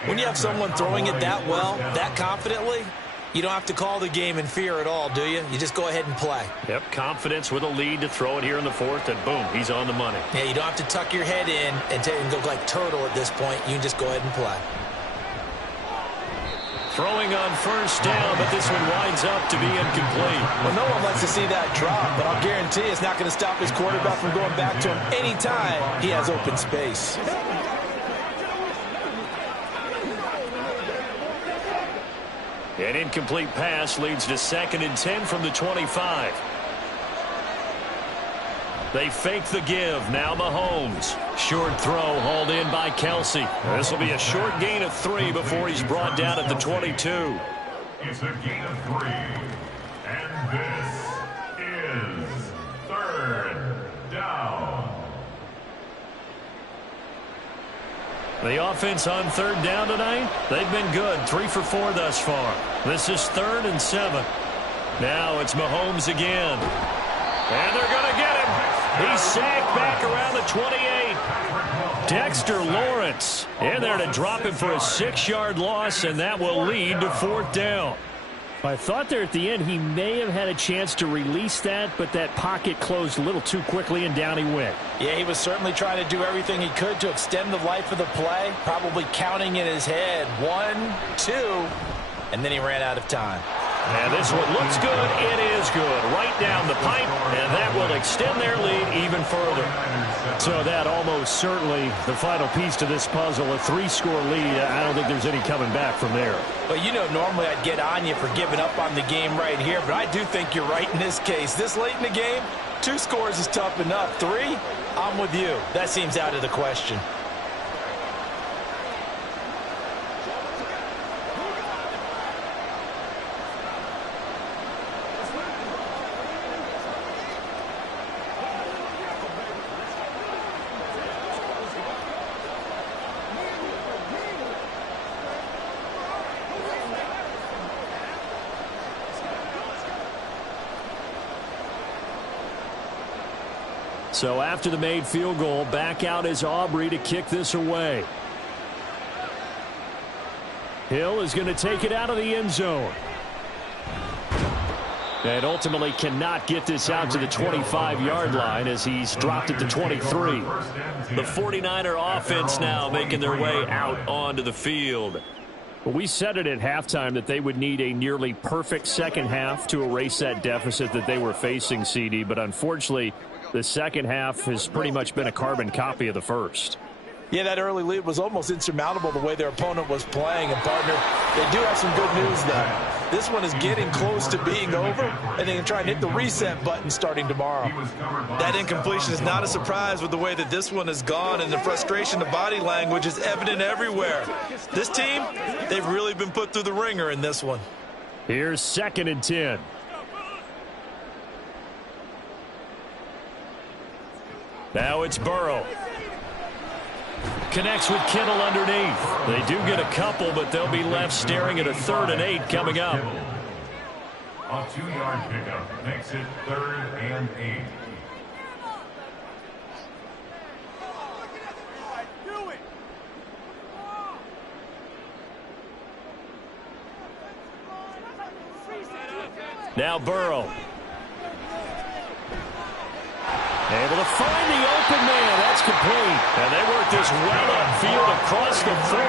When you have someone throwing it that well, that confidently, you don't have to call the game in fear at all, do you? You just go ahead and play. Yep, confidence with a lead to throw it here in the fourth, and boom, he's on the money. Yeah, you don't have to tuck your head in and go like turtle at this point. You can just go ahead and play. Throwing on first down, but this one winds up to be incomplete. Well, no one likes to see that drop, but I'll guarantee it's not going to stop his quarterback from going back to him anytime he has open space. An incomplete pass leads to 2nd and 10 from the 25. They fake the give. Now Mahomes. Short throw hauled in by Kelsey. This will be a short gain of 3 before he's brought down at the 22. It's a gain of 3. And this is 3rd down. The offense on 3rd down tonight, they've been good. 3 for 4 thus far. This is 3rd and 7. Now it's Mahomes again. And they're going to get him. He's sacked back around the 28. Dexter Lawrence in there to drop him for a 6-yard loss, and that will lead to 4th down. I thought there at the end he may have had a chance to release that, but that pocket closed a little too quickly, and down he went. Yeah, he was certainly trying to do everything he could to extend the life of the play, probably counting in his head 1, 2, and then he ran out of time. And this one looks good. It is good. Right down the pipe, and that will extend their lead even further. So that almost certainly the final piece to this puzzle, a 3-score lead. I don't think there's any coming back from there. Well, you know, normally I'd get on you for giving up on the game right here, but I do think you're right in this case. This late in the game, 2 scores is tough enough. 3, I'm with you. That seems out of the question. So after the made field goal, back out is Aubrey to kick this away. Hill is going to take it out of the end zone. And ultimately cannot get this out to the 25-yard line as he's dropped at the 23. The 49er offense now making their way out onto the field. Well, we said it at halftime that they would need a nearly perfect second half to erase that deficit that they were facing, CD. But unfortunately, the second half has pretty much been a carbon copy of the first. Yeah, that early lead was almost insurmountable the way their opponent was playing. And, partner, they do have some good news, though. This one is getting close to being over, and they can try and hit the reset button starting tomorrow. That incompletion is not a surprise with the way that this one has gone, and the frustration, the body language is evident everywhere. This team, they've really been put through the ringer in this one. Here's 2nd and 10. Now it's Burrow. Connects with Kittle underneath. They do get a couple, but they'll be left staring at a 3rd and 8 coming up. A 2-yard pickup makes it 3rd and 8. Now Burrow. Able to find the open man. That's complete. And they work this well upfield across the 45.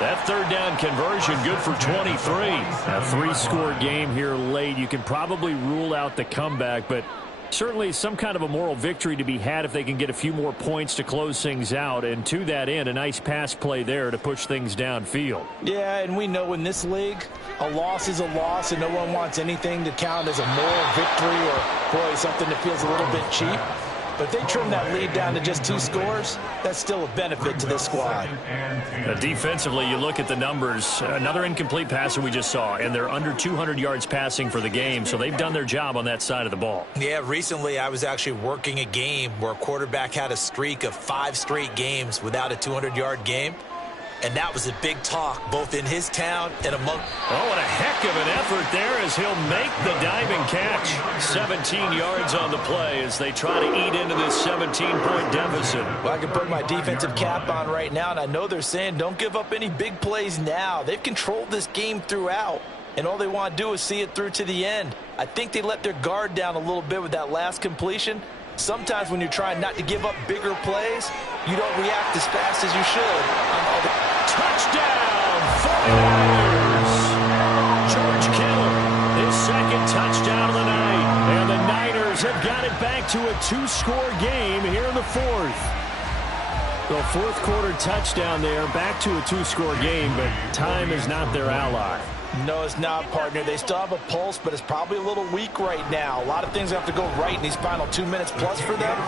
That 3rd down conversion good for 23. A 3-score game here late. You can probably rule out the comeback, but certainly some kind of a moral victory to be had if they can get a few more points to close things out. And to that end, a nice pass play there to push things downfield. Yeah, and we know in this league, a loss is a loss, and no one wants anything to count as a moral victory or, boy, something that feels a little bit cheap. But if they trim that lead down to just 2 scores, that's still a benefit to this squad. Defensively, you look at the numbers. Another incomplete passer we just saw, and they're under 200 yards passing for the game, so they've done their job on that side of the ball. Yeah, recently I was actually working a game where a quarterback had a streak of 5 straight games without a 200-yard game. And that was a big talk, both in his town and among... Oh, what a heck of an effort there as he'll make the diving catch. 17 yards on the play as they try to eat into this 17-point deficit. Well, I can put my defensive cap on right now, and I know they're saying don't give up any big plays now. They've controlled this game throughout, and all they want to do is see it through to the end. I think they let their guard down a little bit with that last completion. Sometimes when you're trying not to give up bigger plays, you don't react as fast as you should. Touchdown, 49ers! George Kittle, his 2nd touchdown of the night. And the Niners have got it back to a 2-score game here in the 4th. The 4th quarter touchdown there, back to a 2-score game, but time is not their ally. No, it's not, partner. They still have a pulse, but it's probably a little weak right now. A lot of things have to go right in these final 2 minutes plus for them.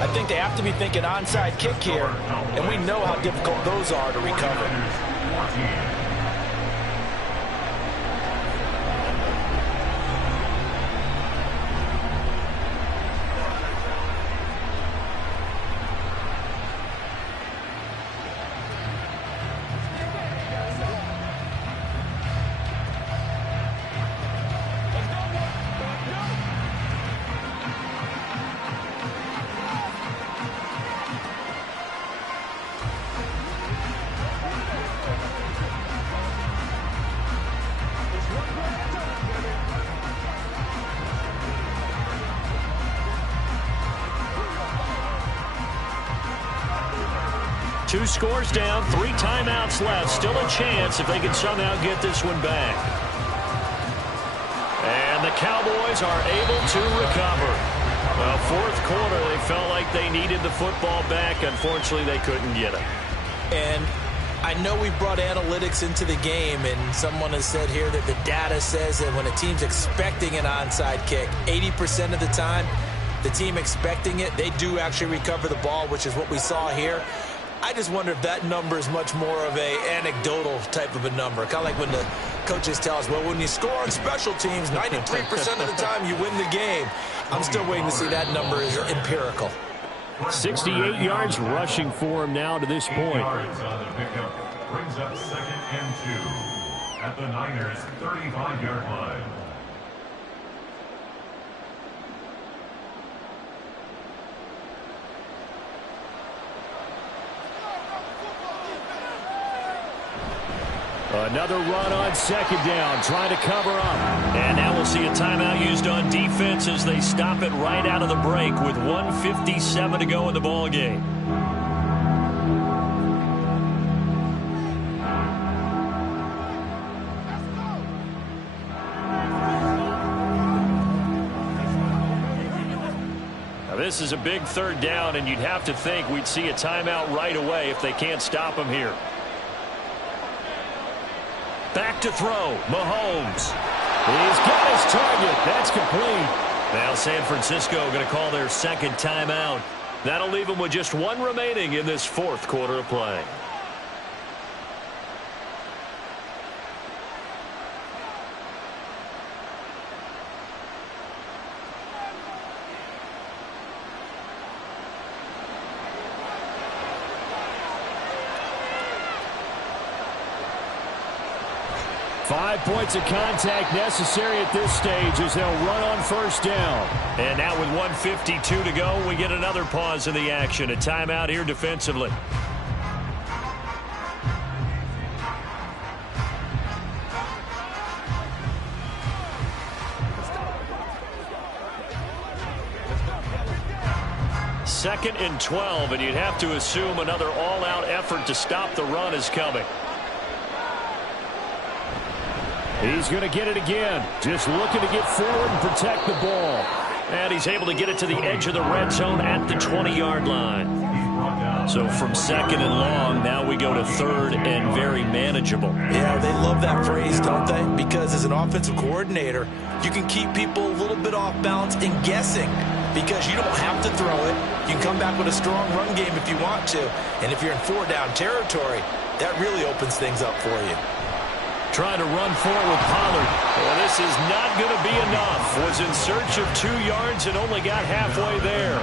I think they have to be thinking onside kick here, and we know how difficult those are to recover. Two scores down, 3 timeouts left. Still a chance if they can somehow get this one back. And the Cowboys are able to recover. Well, fourth quarter, they felt like they needed the football back. Unfortunately, they couldn't get it. And I know we brought analytics into the game, and someone has said here that the data says that when a team's expecting an onside kick, 80% of the time, the team expecting it, they do actually recover the ball, which is what we saw here. I just wonder if that number is much more of a anecdotal type of a number. Kind of like when the coaches tell us, well, when you score on special teams, 93% of the time you win the game. I'm still waiting to see that number is empirical. 68 yards rushing for him now to this point. Yards on the pickup brings up 2nd and 2 at the Niners' 35-yard line. Another run on 2nd down, trying to cover up. And now we'll see a timeout used on defense as they stop it right out of the break with 1:57 to go in the ball game. Now this is a big 3rd down, and you'd have to think we'd see a timeout right away if they can't stop him here. Back to throw, Mahomes. He's got his target. That's complete. Now San Francisco going to call their 2nd timeout. That'll leave them with just 1 remaining in this 4th quarter of play. Five points of contact necessary at this stage as they'll run on 1st down. And now with 1:52 to go, we get another pause in the action. A timeout here defensively. Second and 12, and you'd have to assume another all-out effort to stop the run is coming. He's going to get it again. Just looking to get forward and protect the ball. And he's able to get it to the edge of the red zone at the 20-yard line. So from 2nd and long, now we go to 3rd and very manageable. Yeah, they love that phrase, don't they? Because as an offensive coordinator, you can keep people a little bit off balance and guessing because you don't have to throw it. You can come back with a strong run game if you want to. And if you're in 4-down territory, that really opens things up for you. Trying to run forward with Pollard. Well, this is not going to be enough. Was in search of 2 yards and only got halfway there.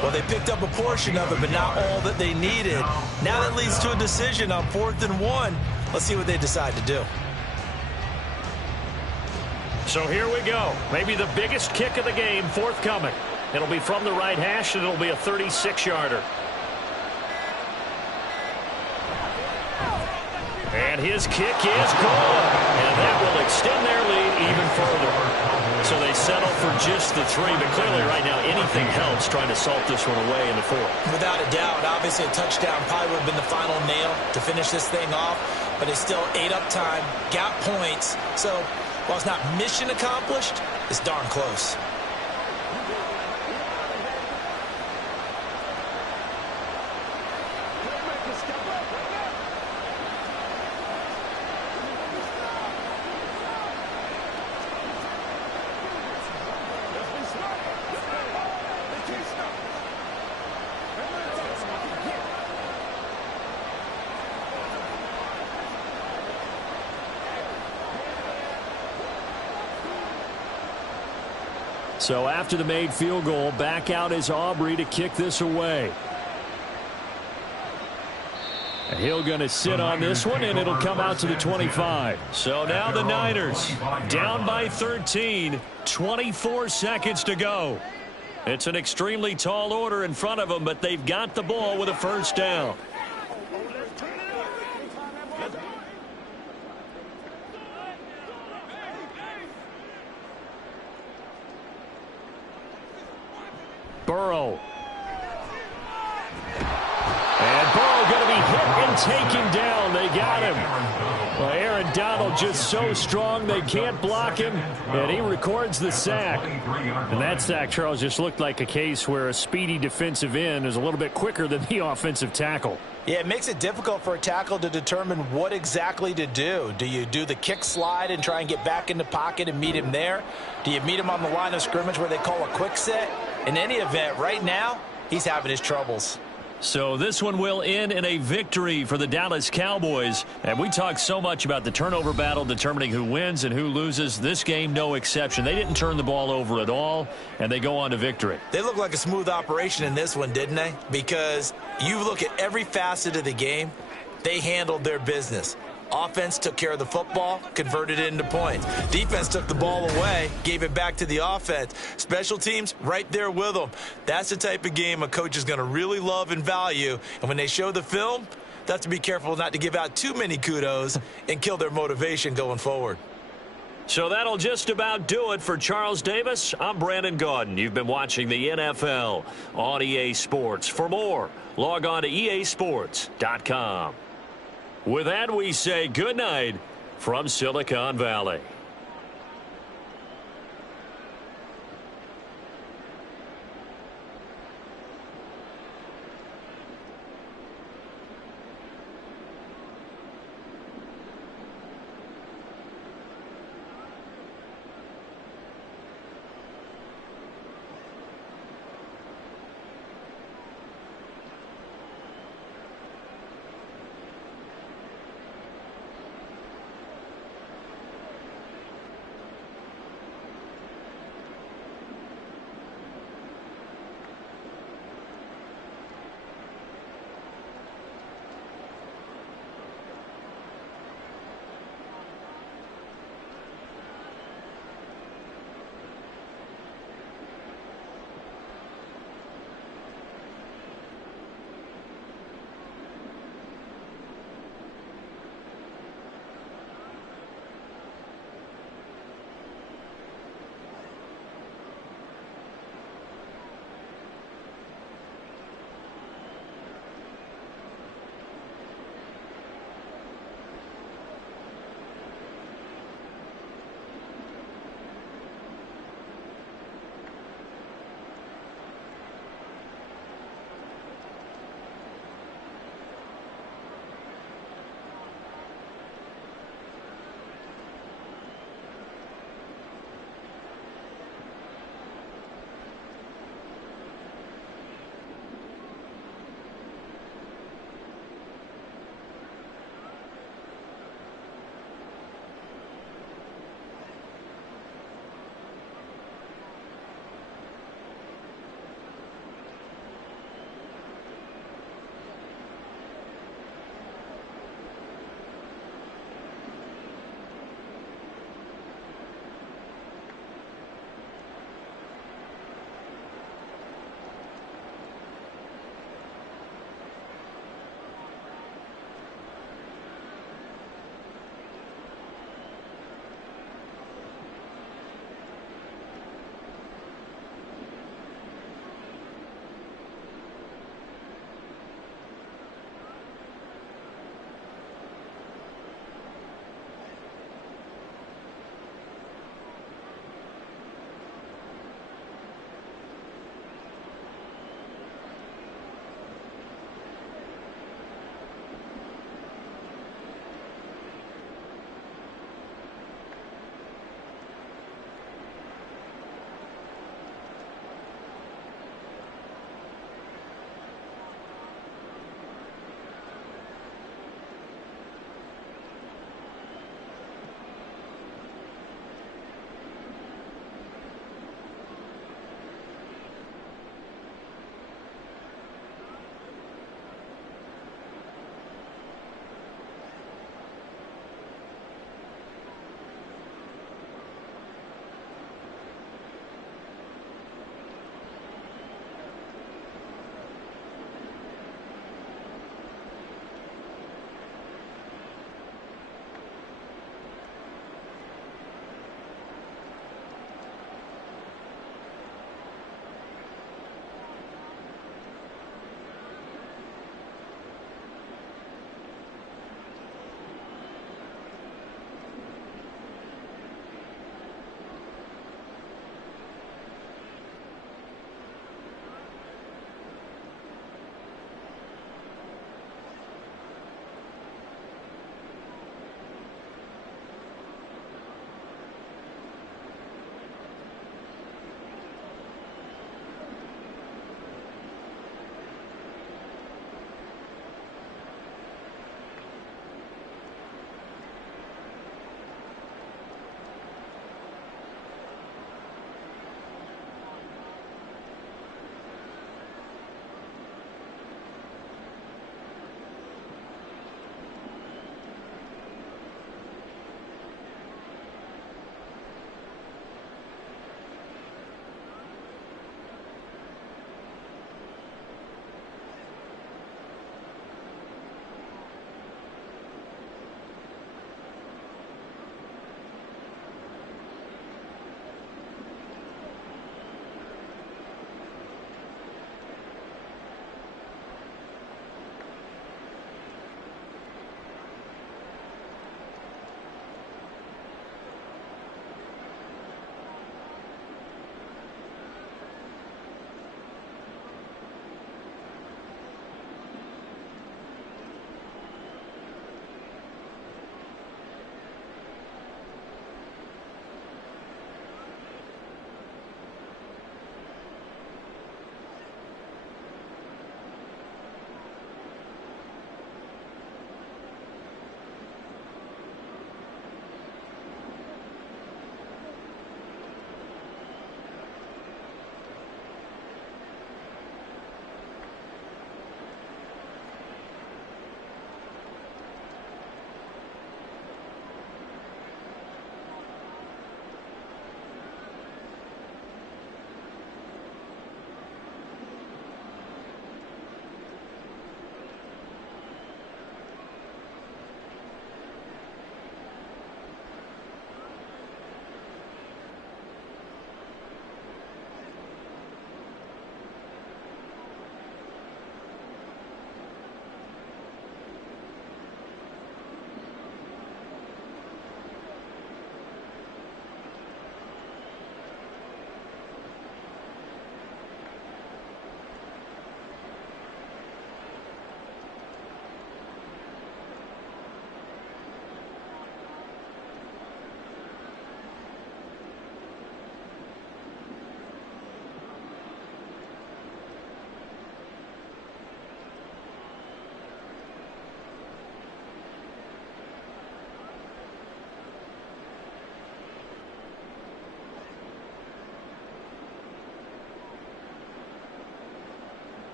Well, they picked up a portion of it, but not all that they needed. Now that leads to a decision on 4th and 1. Let's see what they decide to do. So here we go. Maybe the biggest kick of the game forthcoming. It'll be from the right hash, and it'll be a 36-yarder. And his kick is good. And that will extend their lead even further. So they settle for just the 3. But clearly right now anything helps trying to salt this one away in the 4th. Without a doubt. Obviously a touchdown probably would have been the final nail to finish this thing off. But it's still ate up time. Got points. So while it's not mission accomplished, it's darn close. So after the made field goal, back out is Aubrey to kick this away. And he'll going to sit on this one, and it'll come out to the 25. So now the Niners down by 13, 24 seconds to go. It's an extremely tall order in front of them, but they've got the ball with a first down. Burrow. And Burrow going to be hit and taken down. They got him. Well, Aaron Donald just so strong they can't block him, and he records the sack. And that sack, Charles, just looked like a case where a speedy defensive end is a little bit quicker than the offensive tackle. Yeah, it makes it difficult for a tackle to determine what exactly to do. Do you do the kick slide and try and get back in the pocket and meet him there? Do you meet him on the line of scrimmage where they call a quick set? In any event, right now, he's having his troubles. So this one will end in a victory for the Dallas Cowboys. And we talk so much about the turnover battle determining who wins and who loses. This game, no exception. They didn't turn the ball over at all, and they go on to victory. They look like a smooth operation in this one, didn't they? Because you look at every facet of the game, they handled their business. Offense took care of the football, converted it into points. Defense took the ball away, gave it back to the offense. Special teams, right there with them. That's the type of game a coach is going to really love and value. And when they show the film, they have to be careful not to give out too many kudos and kill their motivation going forward. So that'll just about do it for Charles Davis. I'm Brandon Gaudin. You've been watching the NFL on EA Sports. For more, log on to easports.com. With that, we say good night from Silicon Valley.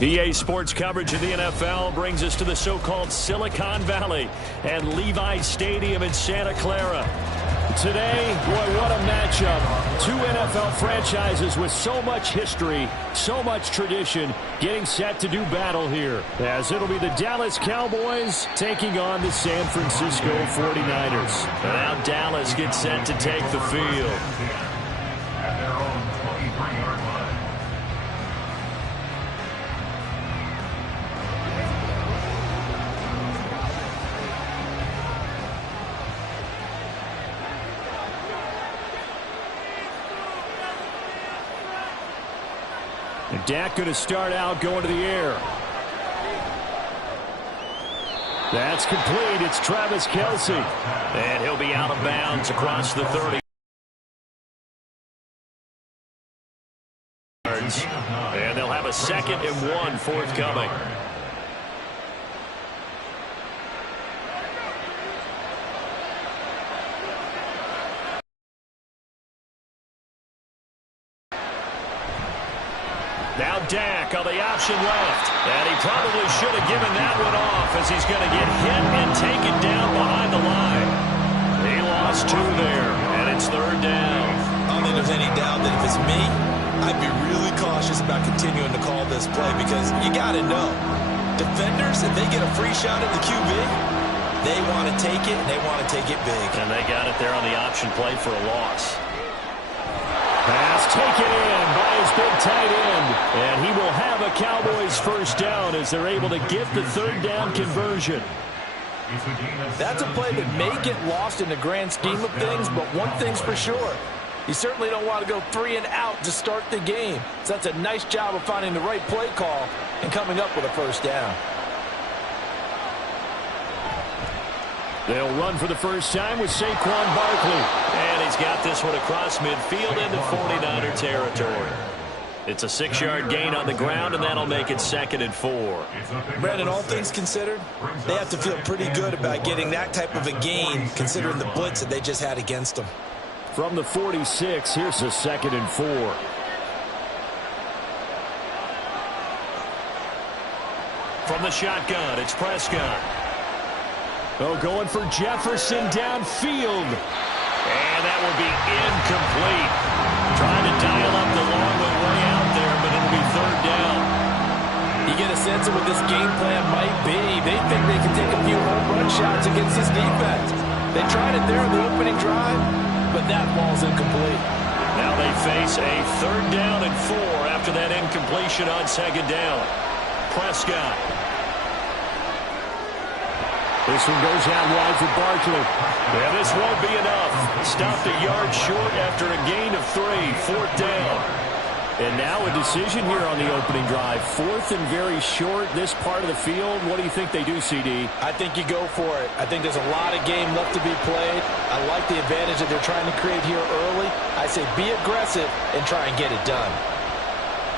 EA Sports coverage of the NFL brings us to the so-called Silicon Valley and Levi Stadium in Santa Clara. Today, boy, what a matchup. Two NFL franchises with so much history, so much tradition, getting set to do battle here, as it'll be the Dallas Cowboys taking on the San Francisco 49ers. And now Dallas gets set to take the field. At their own 23-yard line. And Dak going to start out going to the air. That's complete. It's Travis Kelce. And he'll be out of bounds across the 30. And they'll have a 2nd and 1 forthcoming. Now Dak on the option left. And he probably should have given that one off as he's going to get hit and taken down behind the line. He lost 2 there, and it's 3rd down. I don't think there's any doubt that if it's me, I'd be really cautious about continuing to call this play because you got to know, defenders, if they get a free shot at the QB, they want to take it, and they want to take it big. And they got it there on the option play for a loss. Pass taken in by his big tight end. And he will have a Cowboys first down as they're able to get the 3rd down conversion. That's a play that may get lost in the grand scheme of things, but one thing's for sure. You certainly don't want to go 3 and out to start the game. So that's a nice job of finding the right play call and coming up with a first down. They'll run for the first time with Saquon Barkley. And he's got this one across midfield into 49er territory. It's a 6-yard gain on the ground, and that'll make it 2nd and 4. Brandon, all things considered, they have to feel pretty good about getting that type of a gain considering the blitz that they just had against them. From the 46, here's a 2nd and 4. From the shotgun, it's Prescott. Oh, going for Jefferson downfield. And that will be incomplete. Trying to dial up the long way out there, but it'll be 3rd down. You get a sense of what this game plan might be. They think they can take a few home run shots against this defense. They tried it there in the opening drive, but that ball's incomplete. Now they face a 3rd down and 4 after that incompletion on 2nd down. Prescott. This one goes out wide for Barkley. Yeah, this won't be enough. Stopped a yard short after a gain of 3. 4th down. And now a decision here on the opening drive. 4th and very short, this part of the field. What do you think they do, CD? I think you go for it. I think there's a lot of game left to be played. I like the advantage that they're trying to create here early. I say be aggressive and try and get it done.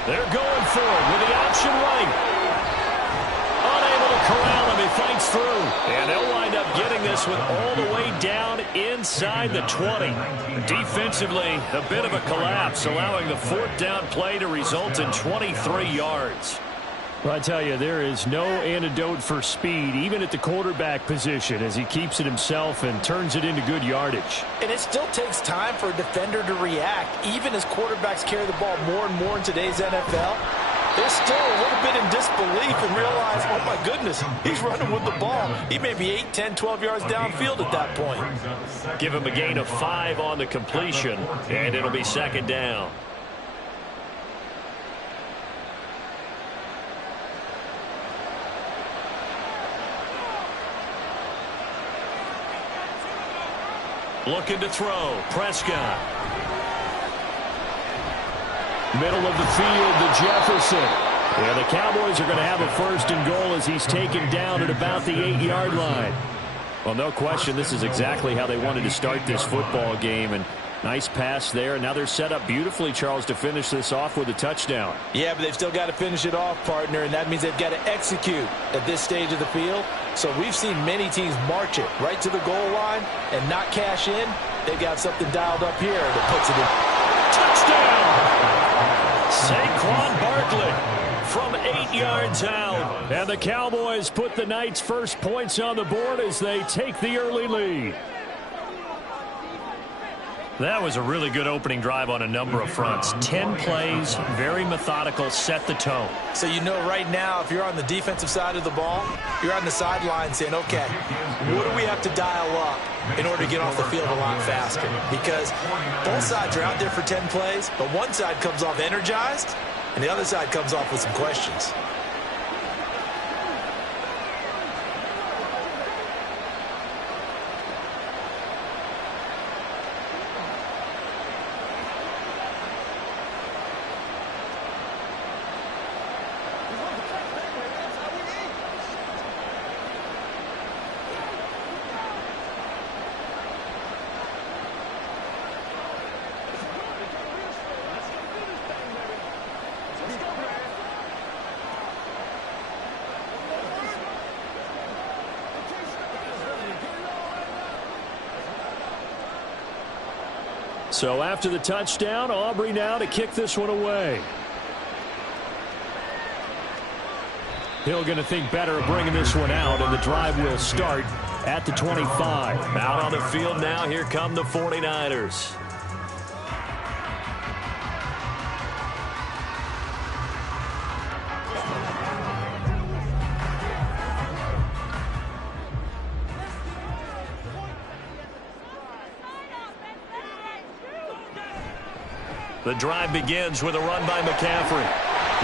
They're going for it with the option right. Unable to corral him. He fights through. And they'll wind up getting this one all the way down inside the 20. Defensively, a bit of a collapse, allowing the 4th down play to result in 23 yards. Well, I tell you, there is no antidote for speed, even at the quarterback position, as he keeps it himself and turns it into good yardage. And it still takes time for a defender to react, even as quarterbacks carry the ball more and more in today's NFL. They're still a little bit in disbelief and realize, oh, my goodness, he's running with the ball. He may be 8, 10, 12 yards downfield at that point. Give him a gain of 5 on the completion, and it'll be 2nd down. Looking to throw. Prescott. Middle of the field to Jefferson. Yeah, the Cowboys are going to have a 1st and goal as he's taken down at about the 8-yard line. Well, no question, this is exactly how they wanted to start this football game. And nice pass there. Now they're set up beautifully, Charles, to finish this off with a touchdown. Yeah, but they've still got to finish it off, partner, and that means they've got to execute at this stage of the field. So we've seen many teams march it right to the goal line and not cash in. They've got something dialed up here that puts it in. Touchdown! Saquon Barkley. from 8 yards out. And the Cowboys put the Knights' first points on the board as they take the early lead. That was a really good opening drive on a number of fronts. 10 plays, very methodical, set the tone. So you know right now, if you're on the defensive side of the ball, you're on the sideline saying, okay, what do we have to dial up in order to get off the field a lot faster? Because both sides are out there for 10 plays, but one side comes off energized, and the other side comes off with some questions. So after the touchdown, Aubrey now to kick this one away. Hill going to think better of bringing this one out, and the drive will start at the 25. Out on the field now, here come the 49ers. The drive begins with a run by McCaffrey.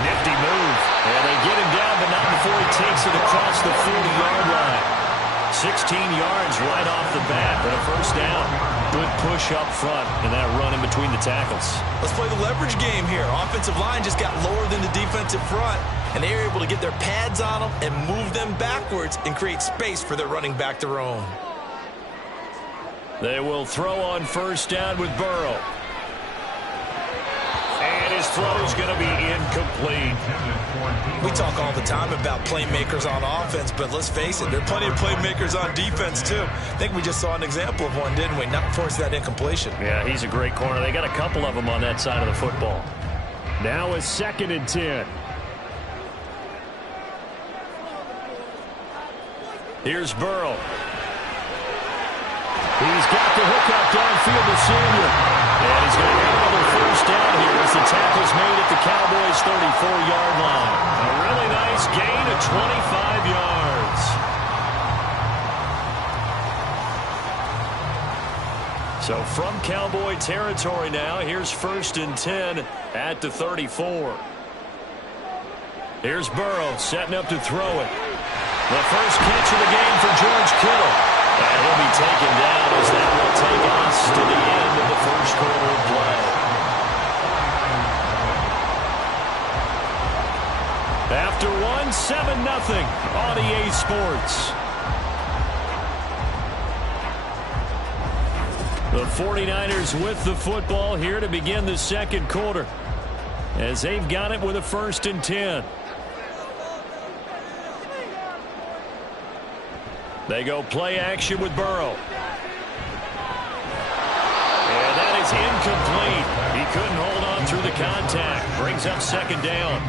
Nifty move. And they get him down, but not before he takes it across the 40-yard line. 16 yards right off the bat, but a first down. Good push up front, and that run in between the tackles. Let's play the leverage game here. Offensive line just got lower than the defensive front, and they were able to get their pads on them and move them backwards and create space for their running back to roam. They will throw on first down with Burrow. And his throw is going to be incomplete. We talk all the time about playmakers on offense, but let's face it, there are plenty of playmakers on defense, too. I think we just saw an example of one, didn't we? Not force that incompletion. Yeah, he's a great corner. They got a couple of them on that side of the football. Now it's 2nd and 10. Here's Burrow. He's got the hook up downfield to Samuel. And he's going to get another first down here as the tackle's made at the Cowboys' 34-yard line. A really nice gain of 25 yards. So from Cowboy territory now, here's 1st and 10 at the 34. Here's Burrow setting up to throw it. The first catch of the game for George Kittle. And he'll be taken down as that will take us to the end of the first quarter of play. After one, 7-0 on EA Sports. The 49ers with the football here to begin the second quarter, as they've got it with a 1st and 10. They go play action with Burrow. And that is incomplete. He couldn't hold on through the contact. Brings up 2nd down.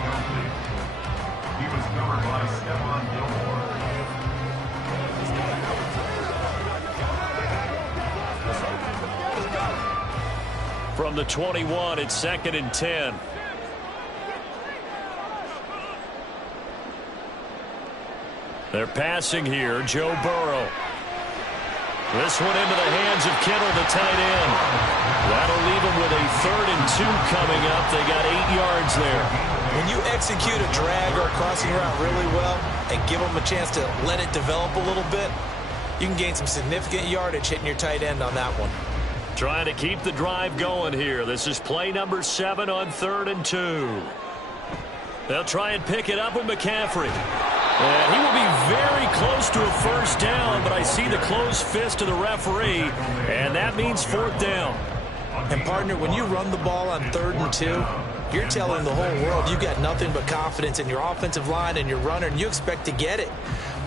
He was covered by Stephon Gilmore. From the 21, it's 2nd and 10. They're passing here, Joe Burrow. This one into the hands of Kittle, the tight end. That'll leave them with a 3rd and 2 coming up. They got 8 yards there. When you execute a drag or a crossing route really well and give them a chance to let it develop a little bit, you can gain some significant yardage hitting your tight end on that one. Trying to keep the drive going here. This is play number 7 on 3rd and 2. They'll try and pick it up with McCaffrey. And he will be very close to a first down, but I see the closed fist of the referee, and that means 4th down. And, partner, when you run the ball on 3rd and 2, you're telling the whole world you've got nothing but confidence in your offensive line and your runner, and you expect to get it.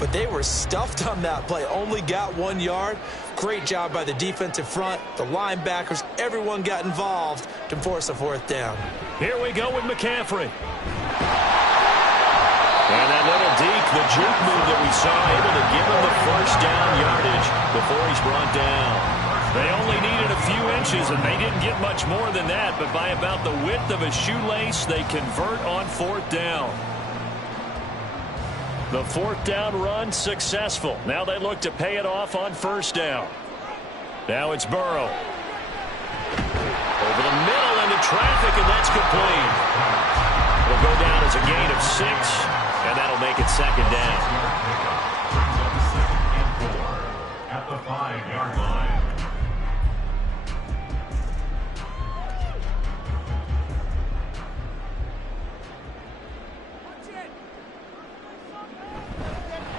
But they were stuffed on that play, only got 1 yard. Great job by the defensive front, the linebackers, everyone got involved to force a 4th down. Here we go with McCaffrey. And that little deke, the juke move that we saw, able to give him the first down yardage before he's brought down. They only needed a few inches, and they didn't get much more than that, but by about the width of a shoelace, they convert on 4th down. The 4th down run successful. Now they look to pay it off on 1st down. Now it's Burrow. Over the middle into traffic, and that's complete. It'll go down as a gain of 6, and that'll make it 2nd down. At the 5-yard line.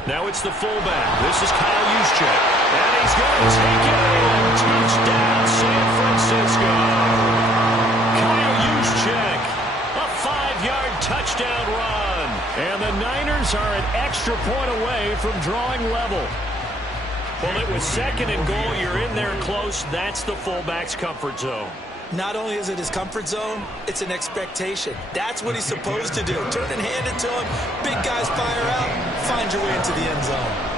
Now it's the fullback. This is Kyle Juszczyk. And he's going to take it in. Touchdown, San Francisco. Kyle Juszczyk. A 5-yard touchdown run. And the Niners are an extra point away from drawing level. Well, it was 2nd and goal. You're in there close. That's the fullback's comfort zone. Not only is it his comfort zone, it's an expectation. That's what he's supposed to do. Turn and hand it to him. Big guys fire out. Find your way into the end zone.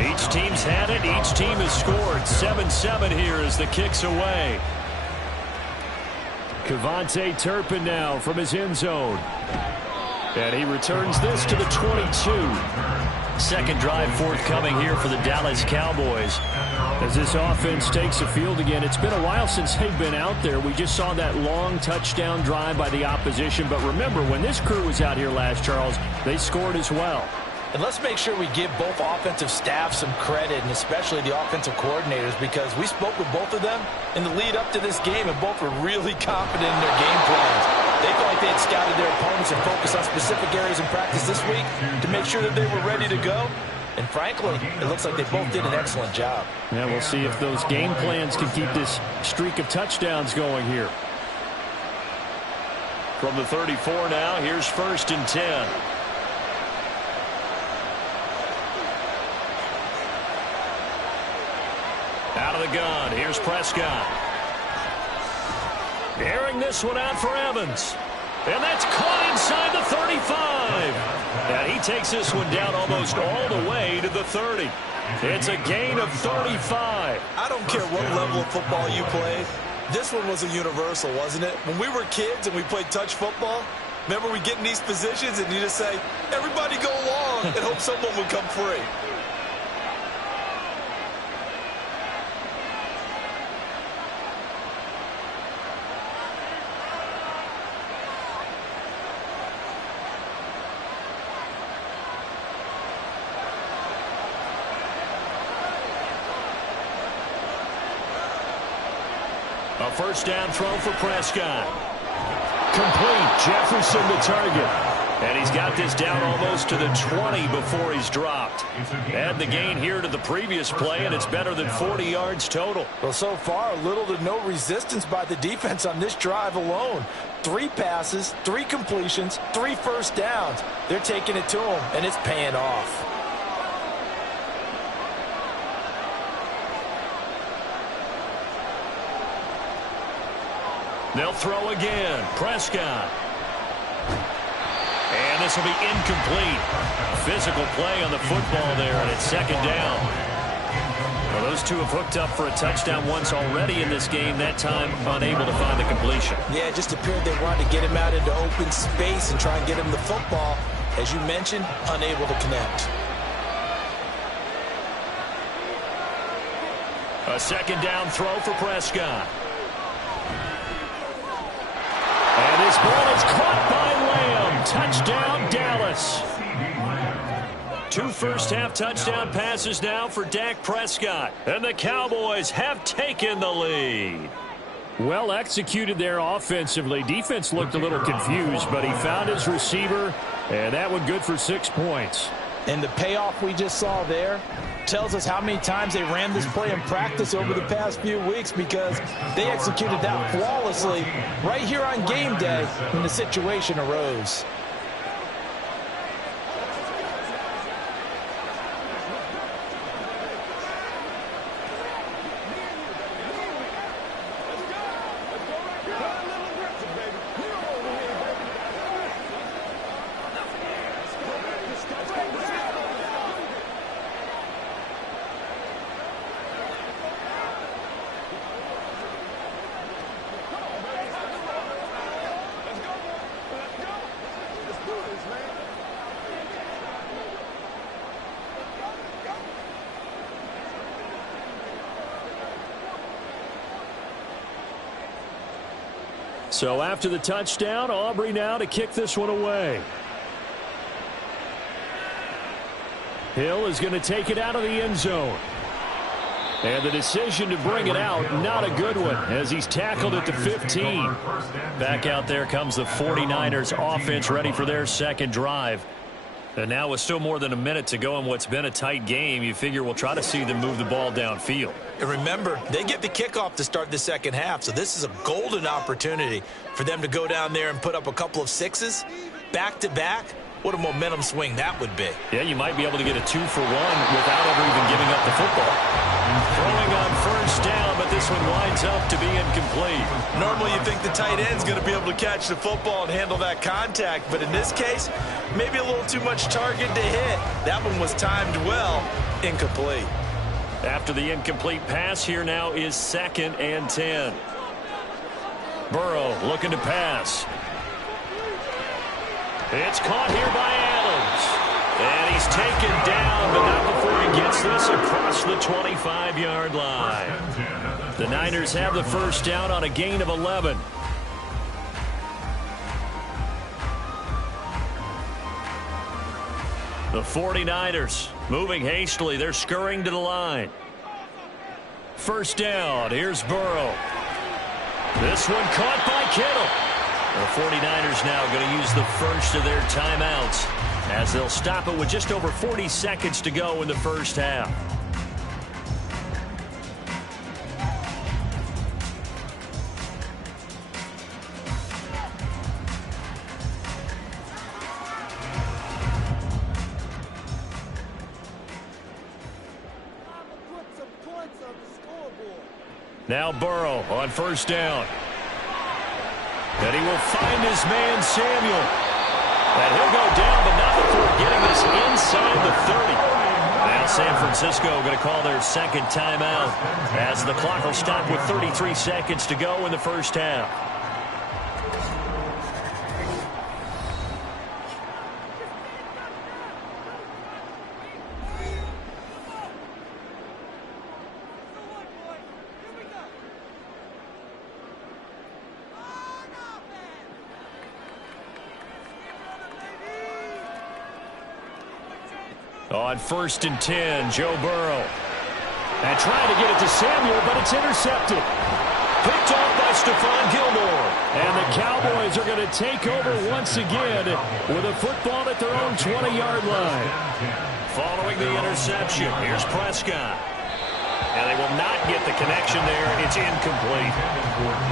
Each team's had it. Each team has scored. 7-7 here as the kick's away. KaVontae Turpin now from his end zone. And he returns this to the 22. 2nd drive forthcoming here for the Dallas Cowboys. As this offense takes the field again, it's been a while since they've been out there. We just saw that long touchdown drive by the opposition. But remember, when this crew was out here last, Charles, they scored as well. And let's make sure we give both offensive staff some credit, and especially the offensive coordinators, because we spoke with both of them in the lead up to this game, and both were really confident in their game plans. They felt like they had scouted their opponents and focused on specific areas in practice this week to make sure that they were ready to go. And frankly, it looks like they both did an excellent job. Yeah, we'll see if those game plans can keep this streak of touchdowns going here. From the 34 now, here's 1st and 10. Out of the gun, here's Prescott. Airing this one out for Evans. And that's caught inside the 35. And he takes this one down almost all the way to the 30. It's a gain of 35. I don't care what level of football you play. This one was a universal, wasn't it? When we were kids and we played touch football, remember we get in these positions and you just say, everybody go long, and hope someone would come free. A 1st down throw for Prescott. Complete. Jefferson the target. And he's got this down almost to the 20 before he's dropped. Add the gain here to the previous play, and it's better than 40 yards total. Well, so far, little to no resistance by the defense on this drive alone. 3 passes, 3 completions, 3 first downs. They're taking it to him, and it's paying off. They'll throw again. Prescott. And this will be incomplete. Physical play on the football there, and it's 2nd down. Well, those two have hooked up for a touchdown once already in this game, that time unable to find the completion. Yeah, it just appeared they wanted to get him out into open space and try and get him the football. As you mentioned, unable to connect. A 2nd down throw for Prescott. And this ball is caught by Lamb. Touchdown, Dallas. 2 first-half touchdown passes now for Dak Prescott. And the Cowboys have taken the lead. Well executed there offensively. Defense looked a little confused, but he found his receiver, and that one good for 6 points. And the payoff we just saw there tells us how many times they ran this play in practice over the past few weeks, because they executed that flawlessly right here on game day when the situation arose. So after the touchdown, Aubrey now to kick this one away. Hill is going to take it out of the end zone. And the decision to bring it out, not a good one, as he's tackled at the 15. Back out there comes the 49ers offense, ready for their second drive. And now with still more than a minute to go in what's been a tight game, you figure we'll try to see them move the ball downfield. And remember, they get the kickoff to start the second half, so this is a golden opportunity for them to go down there and put up a couple of sixes back-to-back. What a momentum swing that would be. Yeah, you might be able to get a 2-for-1 without ever even giving up the football. Throwing on first down, but this one winds up to be incomplete. Normally you think the tight end's going to be able to catch the football and handle that contact, but in this case, maybe a little too much target to hit. That one was timed well. Incomplete. After the incomplete pass, here now is 2nd and 10. Burrow looking to pass. It's caught here by Adams. And he's taken down, but not before he gets this across the 25-yard line. The Niners have the first down on a gain of 11. The 49ers moving hastily. They're scurrying to the line. First down. Here's Burrow. This one caught by Kittle. The 49ers now going to use the first of their timeouts as they'll stop it with just over 40 seconds to go in the first half. Now Burrow on first down. And he will find his man Samuel. And he'll go down, but not before getting this inside the 30. Now San Francisco going to call their second timeout as the clock will stop with 33 seconds to go in the first half. On 1st and 10, Joe Burrow. And trying to get it to Samuel, but it's intercepted. Picked off by Stephon Gilmore. And the Cowboys are going to take over once again with a football at their own 20-yard line. Following the interception, here's Prescott. And they will not get the connection there. It's incomplete.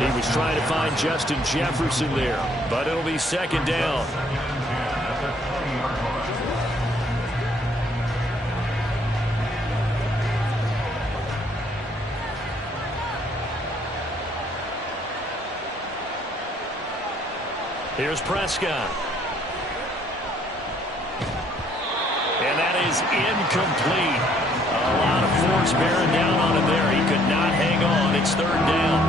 He was trying to find Justin Jefferson there, but it'll be second down. Here's Prescott. And that is incomplete. A lot of force bearing down on him there. He could not hang on. It's third down.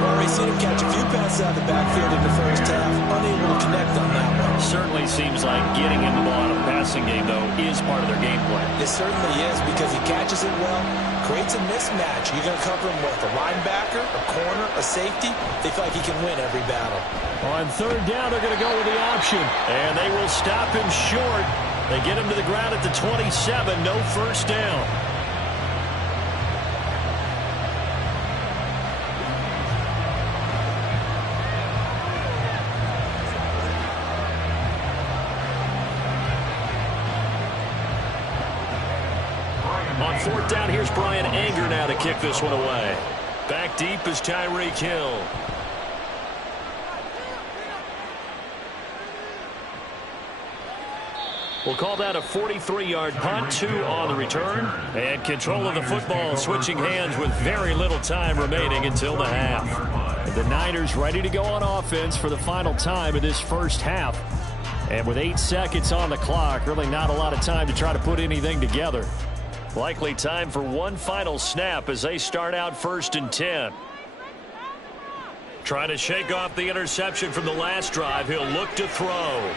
Already seen him catch a few passes out of the backfield in the first half. Unable to connect on that one. Certainly seems like getting him the ball out of the passing game, though, is part of their game plan. It certainly is, because he catches it well, creates a mismatch. You're going to cover him with a linebacker, a corner, a safety. They feel like he can win every battle. On third down, they're going to go with the option. And they will stop him short. They get him to the ground at the 27. No first down. On fourth down, here's Brian Anger now to kick this one away. Back deep is Tyreek Hill. We'll call that a 43-yard punt, 2 on the return. And control of the football switching hands with very little time remaining until the half. The Niners ready to go on offense for the final time of this first half. And with 8 seconds on the clock, really not a lot of time to try to put anything together. Likely time for one final snap as they start out 1st and 10. Trying to shake off the interception from the last drive. He'll look to throw.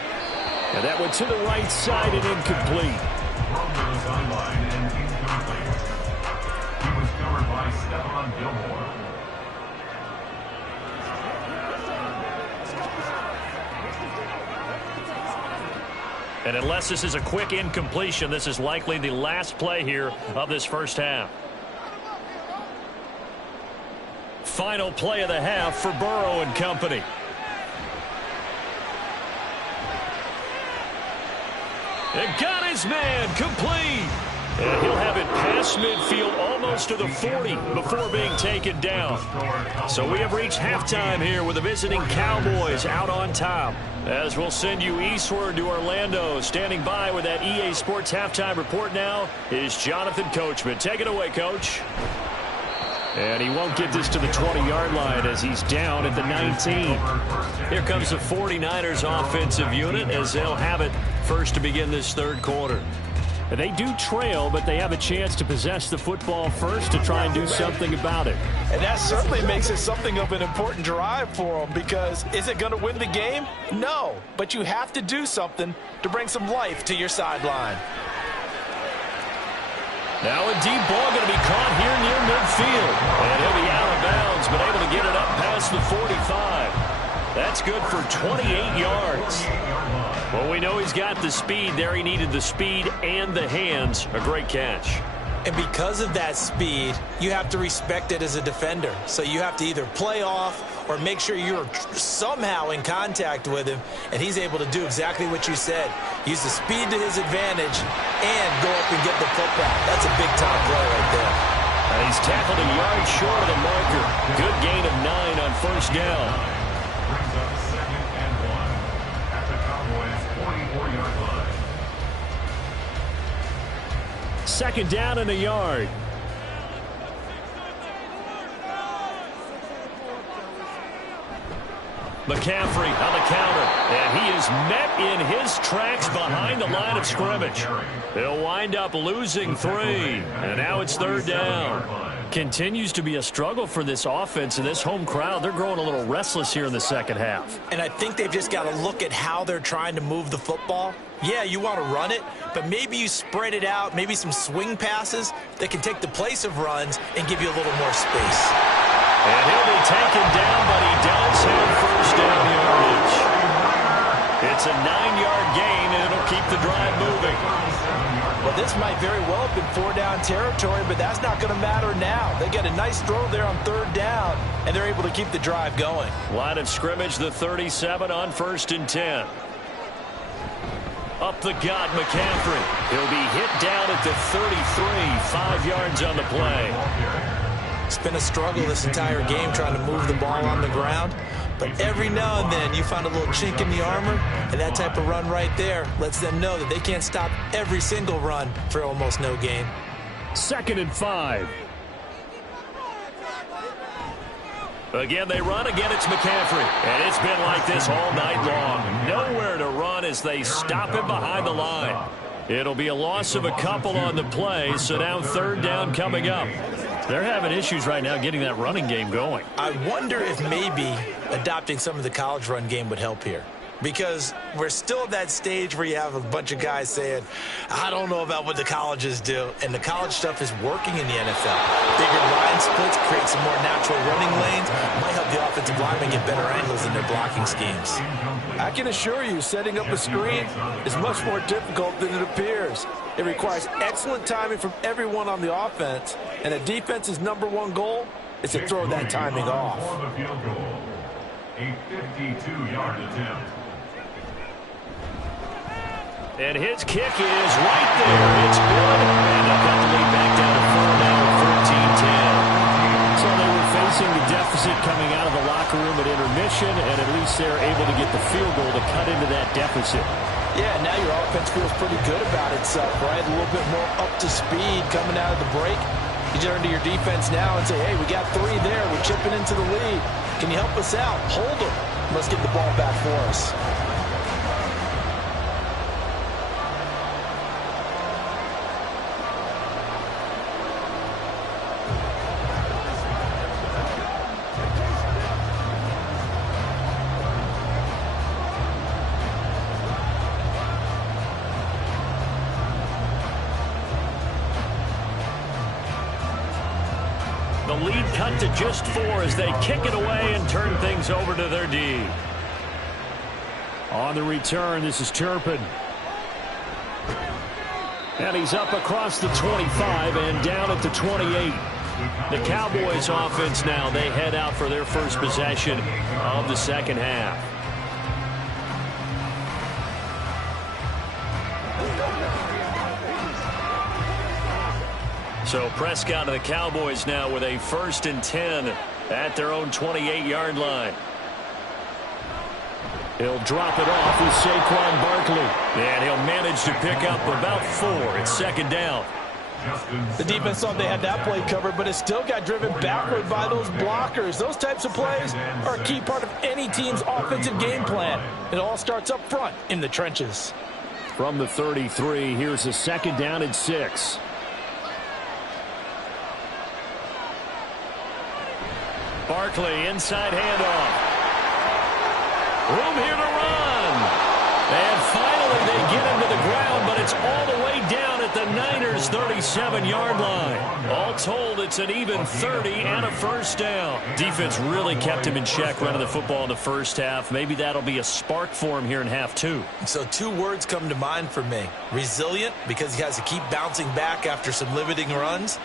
And that went to the right side and incomplete. Thrown to the sideline and incomplete. He was covered by Stephon Gilmore. And unless this is a quick incompletion, this is likely the last play here of this first half. Final play of the half for Burrow and company. And got his man complete. And he'll have it past midfield almost to the 40 before being taken down. So we have reached halftime here with the visiting Cowboys out on top. As we'll send you eastward to Orlando. Standing by with that EA Sports halftime report now is Jonathan Coachman. Take it away, Coach. And he won't get this to the 20-yard line as he's down at the 19. Here comes the 49ers offensive unit as they'll have it first to begin this third quarter. They do trail, but they have a chance to possess the football first to try and do something about it. And that certainly makes it something of an important drive for them, because is it going to win the game? No, but you have to do something to bring some life to your sideline. Now a deep ball going to be caught here near midfield. And he'll be out of bounds, but able to get it up past the 45. That's good for 28 yards. Well, we know he's got the speed there. He needed the speed and the hands. A great catch. And because of that speed, you have to respect it as a defender. So you have to either play off or make sure you're somehow in contact with him, and he's able to do exactly what you said. Use the speed to his advantage and go up and get the football. That's a big-time play right there. And he's tackled a yard short of the marker. Good gain of 9 on first down. Brings up 2nd and 1 at the Cowboys' 44-yard line. 2nd down and a yard. McCaffrey on the counter, and he is met in his tracks behind the line of scrimmage. They'll wind up losing 3, and now it's 3rd down. Continues to be a struggle for this offense and this home crowd. They're growing a little restless here in the second half. And I think they've just got to look at how they're trying to move the football. Yeah, you want to run it, but maybe you spread it out, maybe some swing passes that can take the place of runs and give you a little more space. And he'll be taken down, but he does have first down yardage. It's a 9-yard gain, and it'll keep the drive moving. Well, this might very well have been 4-down territory, but that's not going to matter now. They get a nice throw there on 3rd down, and they're able to keep the drive going. Line of scrimmage, the 37 on 1st and 10. Up the gut, McCaffrey. He'll be hit down at the 33, 5 yards on the play. It's been a struggle this entire game trying to move the ball on the ground. But every now and then you find a little chink in the armor, and that type of run right there lets them know that they can't stop every single run for almost no gain. 2nd and 5. Again, they run. Again, it's McCaffrey. And it's been like this all night long. Nowhere to run as they stop him behind the line. It'll be a loss of a couple on the play, so now 3rd down coming up. They're having issues right now getting that running game going. I wonder if maybe adopting some of the college run game would help here. Because we're still at that stage where you have a bunch of guys saying, I don't know about what the colleges do. And the college stuff is working in the NFL. Bigger line splits, create some more natural running lanes. Might help the offensive linemen get better angles in their blocking schemes. I can assure you, setting up a screen is much more difficult than it appears. It requires excellent timing from everyone on the offense, and a defense's #1 goal is to throw that timing off. A 52-yard attempt. And his kick is right there. It's good. And they've got the lead back down to 4 now at 14-10. So they were facing the deficit coming out of the locker room at intermission, and at least they're able to get the field goal to cut into that deficit. Yeah, now your offense feels pretty good about itself, right? A little bit more up to speed coming out of the break. You turn to your defense now and say, hey, we got 3 there. We're chipping into the lead. Can you help us out? Hold them. Let's get the ball back for us. The lead cut to just 4 as they kick it away and turn things over to their D. On the return, this is Turpin. And he's up across the 25 and down at the 28. The Cowboys offense now, they head out for their first possession of the second half. So Prescott and the Cowboys now with a 1st and 10 at their own 28-yard line. He'll drop it off with Saquon Barkley. And he'll manage to pick up about 4. It's 2nd down. The defense thought they had that play covered, but it still got driven backward by those blockers. Those types of plays are a key part of any team's offensive game plan. It all starts up front in the trenches. From the 33, here's a 2nd down and 6. Barkley, inside handoff. Room here to run. And finally they get him to the ground, but it's all the way down at the Niners' 37-yard line. All told, it's an even 30 and a 1st down. Defense really kept him in check running the football in the first half. Maybe that'll be a spark for him here in half 2. So 2 words come to mind for me. Resilient, because he has to keep bouncing back after some limiting runs.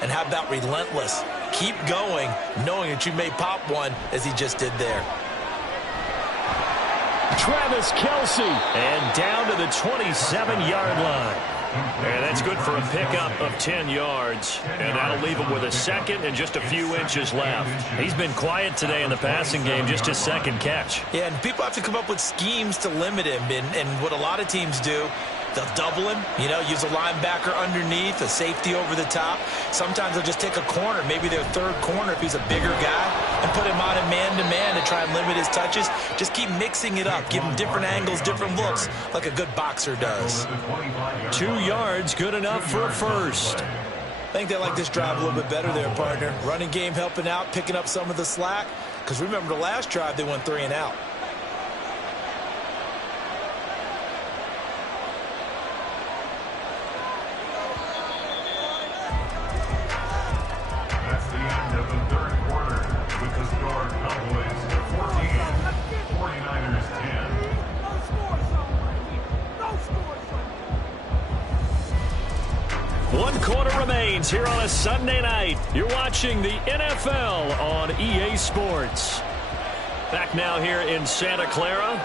And how about relentless? Keep going, knowing that you may pop one, as he just did there. Travis Kelce. And down to the 27-yard line. And that's good for a pickup of 10 yards. And that'll leave him with a 2nd and just a few inches left. He's been quiet today in the passing game, just his 2nd catch. Yeah, and people have to come up with schemes to limit him. And what a lot of teams do, they'll double him, use a linebacker underneath, a safety over the top. Sometimes they'll just take a corner, maybe their 3rd corner if he's a bigger guy, and put him on a man-to-man to try and limit his touches. Just keep mixing it up, give him different angles, different looks, like a good boxer does. 2 yards, good enough for a 1st. I think they like this drive a little bit better there, partner. Running game helping out, picking up some of the slack. Because remember the last drive, they went 3 and out. That's the end of the 3rd quarter with the score Cowboys 14, 49ers 10. No score zone right here. No score zone. 1 quarter remains here on a Sunday night. You're watching the NFL on EA Sports. Back now here in Santa Clara.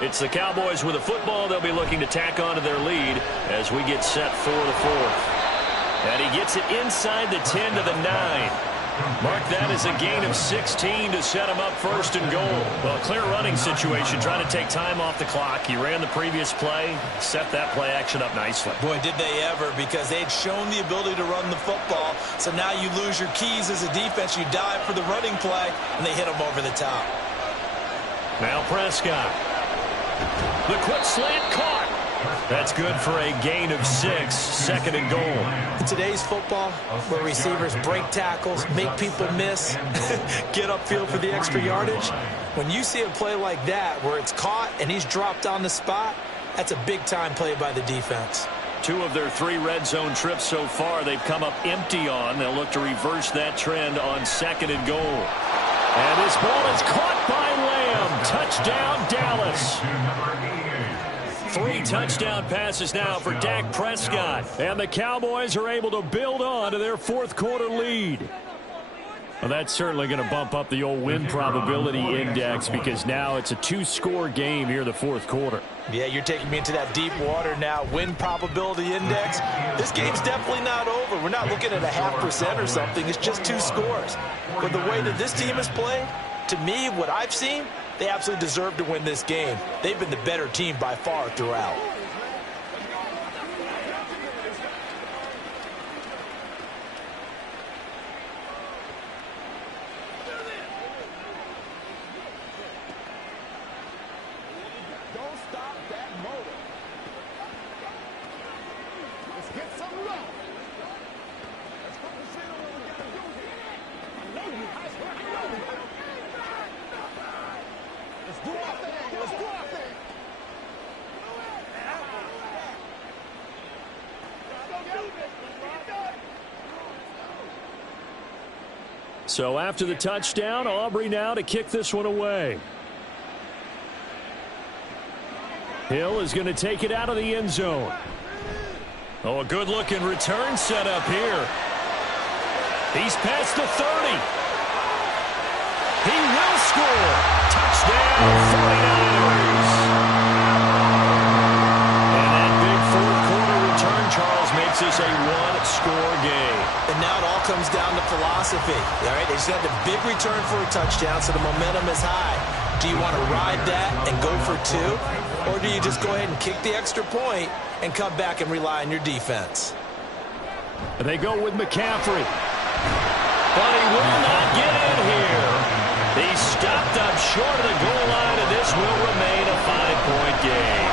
It's the Cowboys with a football. They'll be looking to tack onto their lead as we get set for the 4th. And he gets it inside the 10 to the 9. Mark that as a gain of 16 to set him up 1st and goal. Well, clear running situation, trying to take time off the clock. He ran the previous play, set that play action up nicely. Boy, did they ever, because they'd shown the ability to run the football. So now you lose your keys as a defense. You dive for the running play, and they hit him over the top. Now Prescott. The quick slant caught. That's good for a gain of 6, 2nd and goal. In today's football, where receivers break tackles, make people miss, get upfield for the extra yardage, when you see a play like that where it's caught and he's dropped on the spot, that's a big-time play by the defense. 2 of their 3 red zone trips so far they've come up empty on. They'll look to reverse that trend on 2nd and goal. And this ball is caught by Lamb. Touchdown, Dallas. 3 touchdown passes now for Dak Prescott. And the Cowboys are able to build on to their 4th quarter lead. Well, that's certainly going to bump up the old win probability index because now it's a 2-score game here in the 4th quarter. Yeah, you're taking me into that deep water now. Win probability index. This game's definitely not over. We're not looking at a 0.5% or something. It's just 2 scores. But the way that this team is playing, to me, what I've seen, they absolutely deserve to win this game. They've been the better team by far throughout. So after the touchdown, Aubrey now to kick this one away. Hill is going to take it out of the end zone. Oh, a good-looking return set up here. He's past the 30. He will score. Touchdown, 49ers. And that big 4th quarter return, Charles, makes this a 1-score game. And now it all comes down to philosophy. All right, they just had a big return for a touchdown, so the momentum is high. Do you want to ride that and go for 2? Or do you just go ahead and kick the extra point and come back and rely on your defense? They go with McCaffrey. But he will not get in here. He's stopped up short of the goal line, and this will remain a 5-point game.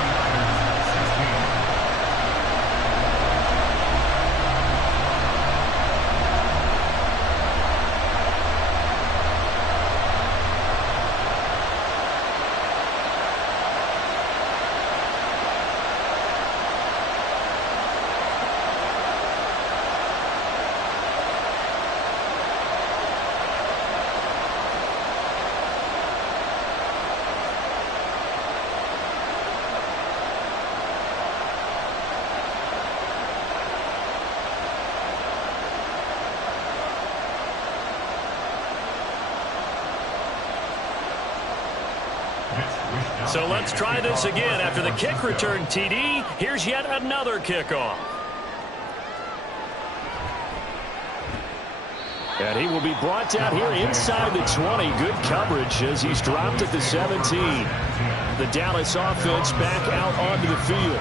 So let's try this again. After the kick return, TD, here's yet another kickoff. And he will be brought down here inside the 20. Good coverage as he's dropped at the 17. The Dallas offense back out onto the field.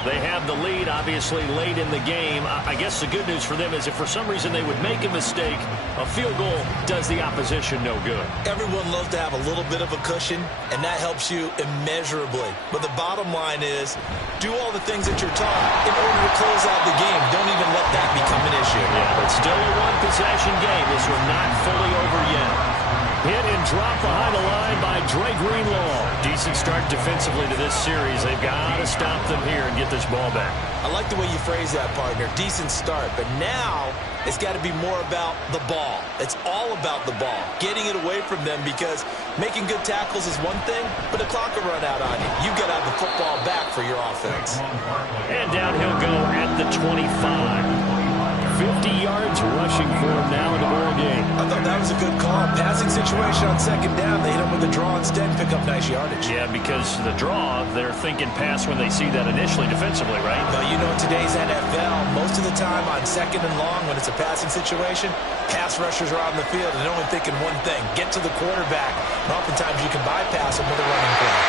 They have the lead, obviously, late in the game. I guess the good news for them is if for some reason they would make a mistake, a field goal does the opposition no good. Everyone loves to have a little bit of a cushion, and that helps you immeasurably. But the bottom line is, do all the things that you're taught in order to close out the game. Don't even let that become an issue. Yeah, but still a 1-possession game. This one not fully over yet. Hit and drop behind the line by Dre Greenlaw. Decent start defensively to this series. They've got to stop them here and get this ball back. I like the way you phrase that, partner. Decent start. But now it's got to be more about the ball. It's all about the ball. Getting it away from them because making good tackles is one thing, but the clock will run out on you. You've got to have the football back for your offense. And down he'll go at the 25. 50 yards rushing for him now in the ball game. I thought that was a good call. Passing situation on 2nd down. They hit him with a draw instead and pick up nice yardage. Yeah, because the draw, they're thinking pass when they see that initially defensively, right? No, you know, in today's NFL, most of the time on 2nd and long when it's a passing situation, pass rushers are on the field and they're only thinking one thing, get to the quarterback. And oftentimes you can bypass them with a running play.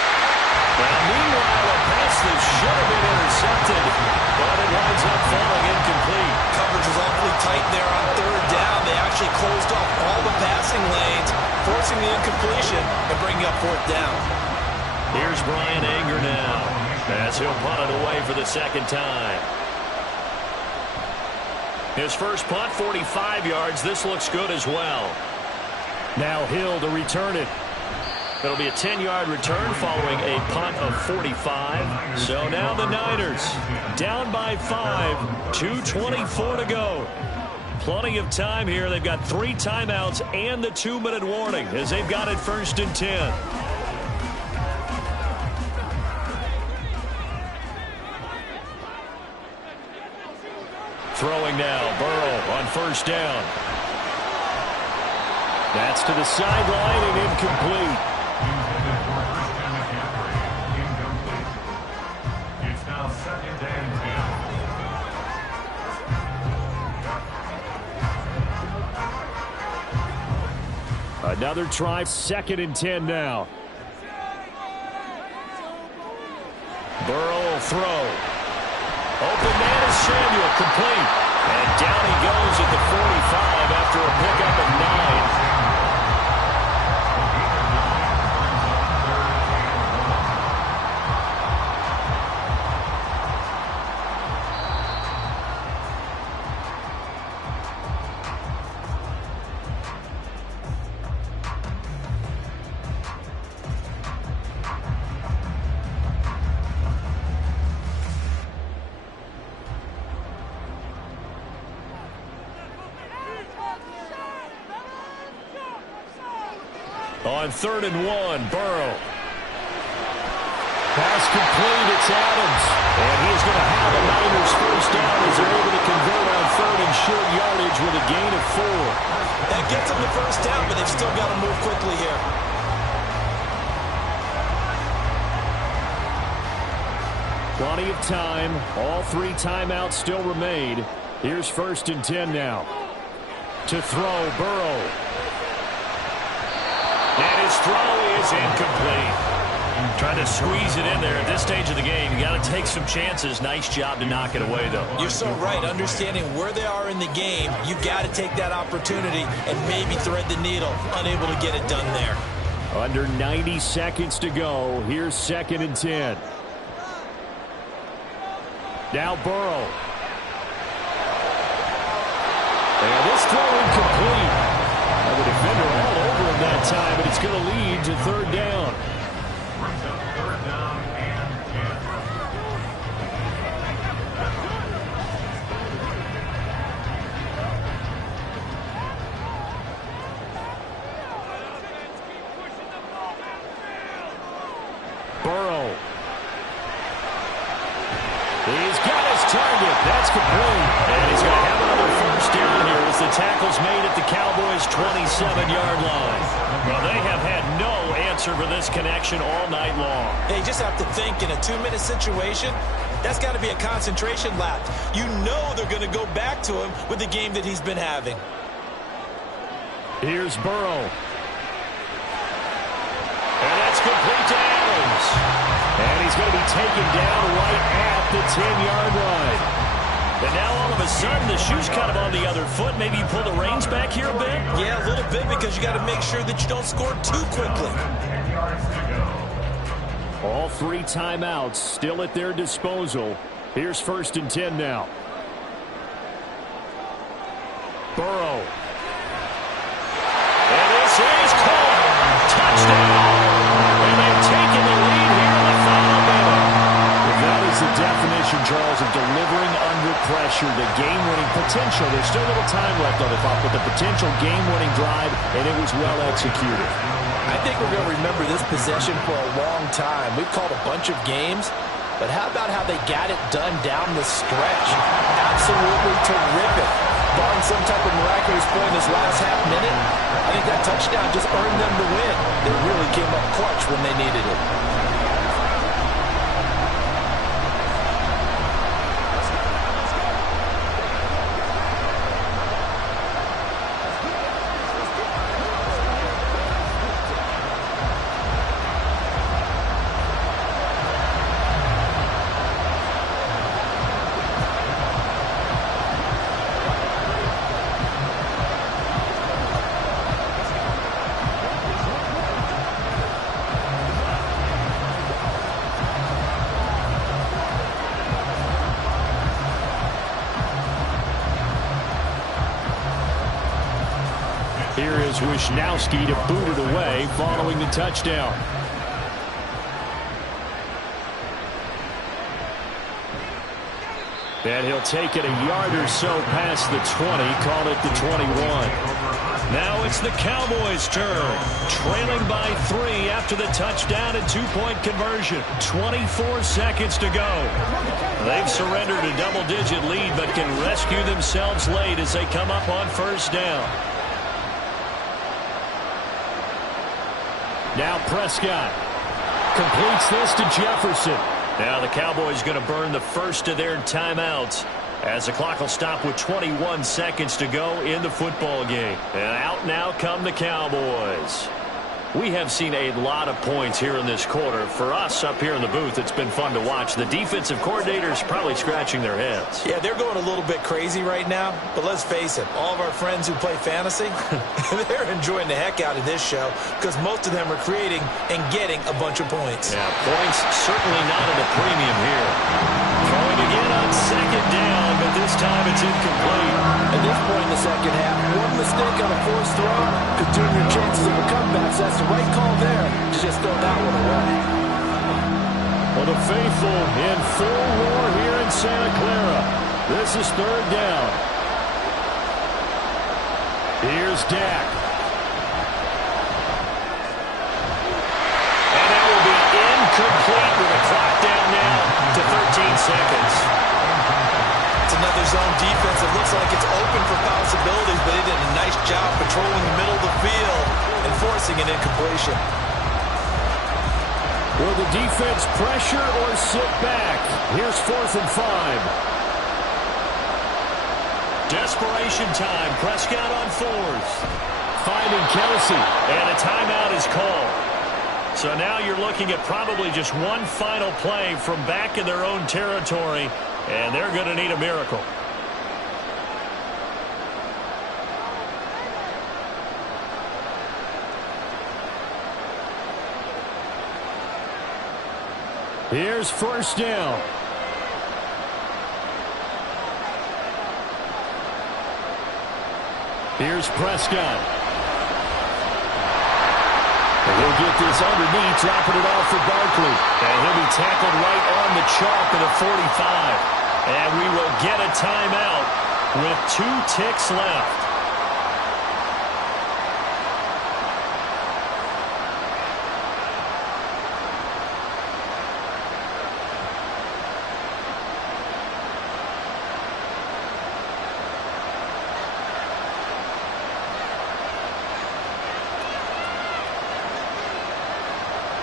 Well, meanwhile, a pass that should have been intercepted, but it winds up falling incomplete. Coverage was awfully tight there on 3rd down. They actually closed off all the passing lanes, forcing the incompletion and bringing up 4th down. Here's Brian Anger now, as he'll punt it away for the 2nd time. His first punt, 45 yards. This looks good as well. Now Hill to return it. It'll be a 10-yard return following a punt of 45. So now the Niners down by 5, 2:24 to go. Plenty of time here. They've got 3 timeouts and the 2-minute warning as they've got it 1st and 10. Throwing now, Burrow on 1st down. That's to the sideline and incomplete. It's now 2nd and 10. Another try, 2nd and 10 now. Burrow will throw. Open man is Samuel, complete. And down he goes at the 45 after a pickup of 9. On 3rd and 1, Burrow. Pass complete, it's Adams. And he's going to have a Niners 1st down as they're able to convert on 3rd and short yardage with a gain of 4. That gets them the 1st down, but they've still got to move quickly here. Plenty of time. All 3 timeouts still remain. Here's 1st and 10 now. To throw, Burrow. And his throw is incomplete. Trying to squeeze it in there at this stage of the game. You got to take some chances. Nice job to knock it away, though. You're so right. Understanding where they are in the game, you got to take that opportunity and maybe thread the needle. Unable to get it done there. Under 90 seconds to go. Here's 2nd and 10. Now Burrow. And this throw incomplete. Now the defender all over him that time, but it's going to lead to 3rd down. Brings up 3rd down and 10. Burrow. He's got his target. That's complete. And he's going to have another 1st down here as the tackle's made at the Cowboys' 27-yard line. Well, they have had no answer for this connection all night long. They just have to think in a 2-minute situation, that's got to be a concentration lapse. You know they're going to go back to him with the game that he's been having. Here's Burrow. And that's complete to Adams. And he's going to be taken down right at the 10-yard line. And now all of a sudden the shoe's kind of on the other foot. Maybe you pull the reins back here a bit? Yeah, a little bit because you got to make sure that you don't score too quickly. 10 yards to go. All 3 timeouts still at their disposal. Here's 1st and 10 now. Burrow. And this is caught. Touchdown. And they've taken the lead here in the final minute. That is the definition, Charles, of delivering under pressure. The game-winning potential. There's still a little time left on the clock, but the potential game-winning drive, and it was well executed. I think we're going to remember this possession for a long time. We've called a bunch of games, but how about how they got it done down the stretch? Absolutely terrific. Barring some type of miraculous play in this last half minute, I think that touchdown just earned them the win. They really came up clutch when they needed it. Here is Wisnowski to boot it away following the touchdown. And he'll take it a yard or so past the 20, call it the 21. Now it's the Cowboys' turn. Trailing by 3 after the touchdown and 2-point conversion. 24 seconds to go. They've surrendered a double-digit lead but can rescue themselves late as they come up on first down. Now Prescott completes this to Jefferson. Now the Cowboys going to burn the first of their timeouts as the clock will stop with 21 seconds to go in the football game. And out now come the Cowboys. We have seen a lot of points here in this quarter. For us up here in the booth, it's been fun to watch. The defensive coordinators probably scratching their heads. Yeah, they're going a little bit crazy right now. But let's face it, all of our friends who play fantasy, they're enjoying the heck out of this show because most of them are creating and getting a bunch of points. Yeah, points certainly not at a premium here. Throwing again on second down, but this time it's incomplete. At this point in the second half, one mistake on a forced throw could doom your chances of a comeback. So that's the right call there to just throw that one away. Well, the faithful in full roar here in Santa Clara. This is third down. Here's Dak. And that will be incomplete with a clock down now to 13 seconds. It's another zone defense. It looks like it's open for possibilities, but they did a nice job patrolling the middle of the field and forcing an incompletion. Will the defense pressure or sit back? Here's 4th and 5. Desperation time. Prescott on 4th. Finding Kelsey. And a timeout is called. So now you're looking at probably just one final play from back in their own territory, and they're going to need a miracle. Here's first down. Here's Prescott. And he'll get this underneath, dropping it off for Barkley. And he'll be tackled right on the chalk of the 45. And we will get a timeout with 2 ticks left.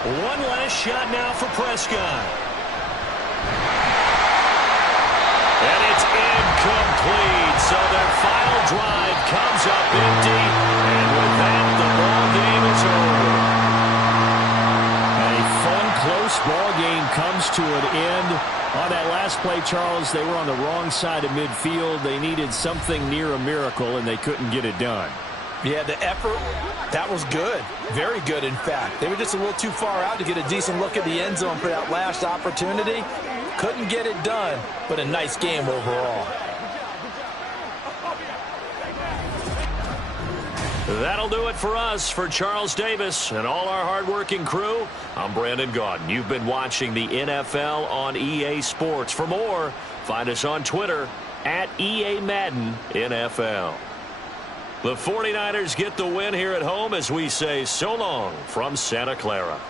One last shot now for Prescott. And it's incomplete. So their final drive comes up empty. And with that, the ball game is over. A fun, close ball game comes to an end. On that last play, Charles, they were on the wrong side of midfield. They needed something near a miracle, and they couldn't get it done. Yeah, the effort, that was good. Very good, in fact. They were just a little too far out to get a decent look at the end zone for that last opportunity. Couldn't get it done, but a nice game overall. That'll do it for us. For Charles Davis and all our hardworking crew, I'm Brandon Gaudin. You've been watching the NFL on EA Sports. For more, find us on Twitter at EA Madden NFL. The 49ers get the win here at home as we say so long from Santa Clara.